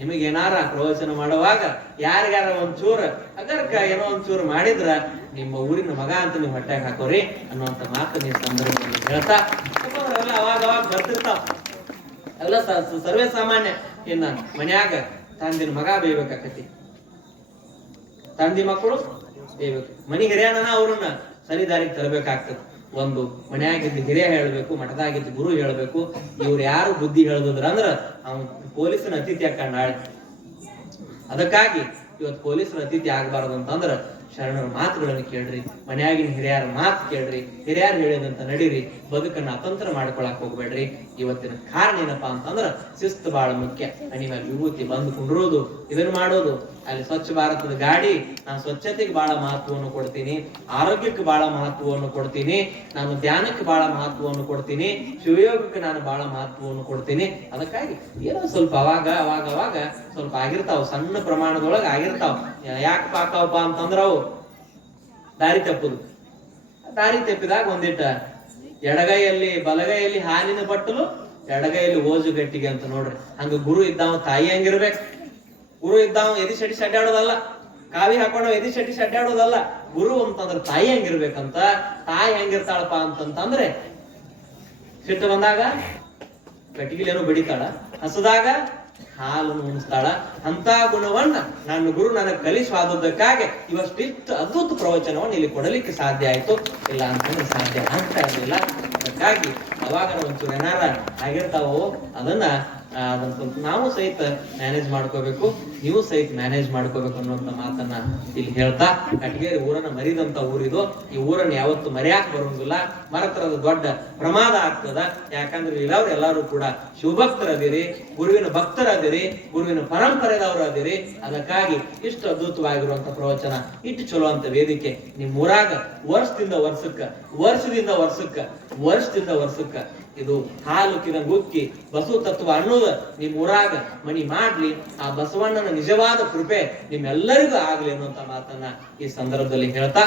ನಿಮಗೇನಾರ ಪ್ರವಚನ ಮಾಡುವಾಗ ಯಾರಿಗಾರ ಒಂಚೂರು ಅಗರ್ಕ ಏನೋ ಒಂಚೂರು ಮಾಡಿದ್ರ ನಿಮ್ಮ ಊರಿನ ಮಗ ಅಂತ ನೀವು ಹೊಟ್ಟೆಗೆ ಹಾಕೋರಿ ಅನ್ನುವಂತ ಮಾತು ನೀವು ಸಂದರ್ಭದಲ್ಲಿ ಹೇಳ್ತಾ, ಅವೆಲ್ಲ ಅವಾಗ ಬರ್ತಿರ್ತಾವ. ಎಲ್ಲ ಸರ್ವೇ ಸಾಮಾನ್ಯ. ಇನ್ನ ಮನ್ಯಾಗ ತಂದಿನ ಮಗ ಬೇಯ್ಬೇಕಾಕತಿ, ತಂದಿ ಮಕ್ಕಳು ಬೇಯ್ಬೇಕು. ಮನಿ ಹಿರಿಯಣ್ಣನ ಅವ್ರನ್ನ ಸರಿ ದಾರಿಗೆ ತರಬೇಕಾಗ್ತದೆ. ಒಂದು ಮನೆಯಾಗಿದ್ದು ಹಿರಿಯ ಹೇಳ್ಬೇಕು, ಮಠದಾಗಿದ್ದು ಗುರು ಹೇಳ್ಬೇಕು. ಇವ್ರು ಯಾರು ಬುದ್ಧಿ ಹೇಳದ್ರ ಅಂದ್ರ ಅವ್ನು ಪೊಲೀಸನ ಅತಿಥಿ ಹಾಕೊಂಡ್ ನಾಳೆ. ಅದಕ್ಕಾಗಿ ಇವತ್ತು ಪೊಲೀಸರ ಅತಿಥಿ ಆಗ್ಬಾರ್ದು ಅಂತಂದ್ರ ಶರಣರ ಮಾತುಗಳನ್ನು ಕೇಳ್ರಿ, ಮನೆಯಾಗಿನ ಹಿರಿಯರ ಮಾತು ಕೇಳ್ರಿ, ಹಿರಿಯರು ಹೇಳಿದಂತ ನಡೀರಿ. ಬದುಕನ್ನ ಅತಂತ್ರ ಮಾಡ್ಕೊಳಕ್ ಹೋಗ್ಬೇಡ್ರಿ. ಇವತ್ತಿನ ಕಾರಣ ಏನಪ್ಪಾ ಅಂತಂದ್ರ ಶಿಸ್ತು ಬಹಳ ಮುಖ್ಯ. ಮನೆ ವಿಭೂತಿ ಬಂದು ಕುಂಡ್ರೋದು, ಇದನ್ನ ಮಾಡೋದು. ಅಲ್ಲಿ ಸ್ವಚ್ಛ ಭಾರತದ ಗಾಡಿ, ನಾನು ಸ್ವಚ್ಛತೆಗೆ ಬಹಳ ಮಹತ್ವವನ್ನು ಕೊಡ್ತೀನಿ, ಆರೋಗ್ಯಕ್ಕೆ ಬಹಳ ಮಹತ್ವವನ್ನು ಕೊಡ್ತೀನಿ, ನಾನು ಧ್ಯಾನಕ್ಕೆ ಬಹಳ ಮಹತ್ವವನ್ನು ಕೊಡ್ತೀನಿ, ಶಿವಯೋಗಕ್ಕೆ ನಾನು ಬಹಳ ಮಹತ್ವವನ್ನು ಕೊಡ್ತೀನಿ. ಅದಕ್ಕಾಗಿ ಏನೋ ಸ್ವಲ್ಪ ಅವಾಗ ಸ್ವಲ್ಪ ಆಗಿರ್ತಾವ, ಸಣ್ಣ ಪ್ರಮಾಣದೊಳಗ ಆಗಿರ್ತಾವ. ಯಾಕೆ ಪಾಕವಪ್ಪ ಅಂತಂದ್ರ ಅವು ದಾರಿ ತಪ್ಪಿದಾಗ ಒಂದಿಟ್ಟ ಎಡಗೈಯಲ್ಲಿ ಬಲಗೈಯಲ್ಲಿ ಹಾಲಿನ ಬಟ್ಟಲು, ಎಡಗೈಯಲ್ಲಿ ಓಜು ಗಟ್ಟಿಗೆ ಅಂತ ನೋಡ್ರಿ. ಹಂಗ ಗುರು ಇದ್ದಾವ ತಾಯಿ ಹಂಗಿರ್ಬೇಕು. ಗುರು ಇದ್ದಾವ ಎದಿ ಸಡಿಸಿ ಅಡ್ಡಾಡೋದಲ್ಲ, ಕಾವಿ ಹಾಕೊಂಡವ್ ಎದಿ ಸಡಿಸಿ ಅಡ್ಡಾಡೋದಲ್ಲ. ಗುರು ಅಂತಂದ್ರ ತಾಯಿ ಹಂಗಿರ್ಬೇಕಂತ. ತಾಯಿ ಹೆಂಗಿರ್ತಾಳಪ್ಪ ಅಂತಂದ್ರೆ ಸಿಟ್ಟು ಬಂದಾಗ ಕಟ್ಟಿಗೆಲೇನೋ ಬಡಿತಾಳ, ಹಸದಾಗ ಹಾಲನ್ನು ಉಣಿಸ್ತಾಳ. ಅಂತ ಗುಣವನ್ನ ನನ್ನ ಗುರು ನನಗೆ ಕಲಿಸುವುದಕ್ಕಾಗಿ ಇವಷ್ಟಿಷ್ಟು ಅದ್ಭುತ ಪ್ರವಚನವನ್ನು ಇಲ್ಲಿ ಕೊಡಲಿಕ್ಕೆ ಸಾಧ್ಯ ಆಯ್ತು. ಇಲ್ಲ ಅಂತಂದ್ರೆ ಸಾಧ್ಯ ಆಗ್ತಾ ಇರಲಿಲ್ಲ. ಅದಕ್ಕಾಗಿ ಅವಾಗ ಒಂಚೂರು ಏನಾರ ಆಗಿರ್ತಾವೋ ಅದನ್ನ ಸ್ವಲ್ಪ ನಾವು ಸಹಿತ ಮ್ಯಾನೇಜ್ ಮಾಡ್ಕೋಬೇಕು, ನೀವು ಸಹಿತ ಮ್ಯಾನೇಜ್ ಮಾಡ್ಕೋಬೇಕು ಅನ್ನುವಂತ ಮಾತನ್ನ ಇಲ್ಲಿ ಹೇಳ್ತಾ, ಕಟಗೇರಿ ಊರನ್ನ ಮರಿದಂತ ಊರಿದು. ಈ ಊರನ್ನ ಯಾವತ್ತು ಮರೆಯಾಕ್ ಬರೋಂಗಿಲ್ಲ. ಮರತರದ ದೊಡ್ಡ ಪ್ರಮಾದ ಆಗ್ತದ. ಯಾಕಂದ್ರೆ ಎಲ್ಲರೂ ಕೂಡ ಶಿವಭಕ್ತರದಿರಿ, ಗುರುವಿನ ಭಕ್ತರದಿರಿ, ಗುರುವಿನ ಪರಂಪರೆದವರು ಅದಿರಿ. ಅದಕ್ಕಾಗಿ ಇಷ್ಟು ಅದ್ಭುತವಾಗಿರುವಂತ ಪ್ರವಚನ, ಇಟ್ಟು ಚಲೋ ಅಂತ ವೇದಿಕೆ ನಿಮ್ ಊರಾಗ ವರ್ಷದಿಂದ ವರ್ಷಕ್ಕ ಇದು ತಾಲೂಕಿನ ಗುಕ್ಕಿ ಬಸವ ತತ್ವ ಅನ್ನೋದು ನಿಮ್ ಊರಾಗ ಮನಿ ಮಾಡ್ಲಿ. ಆ ಬಸವಣ್ಣನ ನಿಜವಾದ ಕೃಪೆ ನಿಮ್ಮೆಲ್ಲರಿಗೂ ಆಗ್ಲಿ ಅನ್ನುವಂತ ಮಾತನ್ನ ಈ ಸಂದರ್ಭದಲ್ಲಿ ಹೇಳ್ತಾ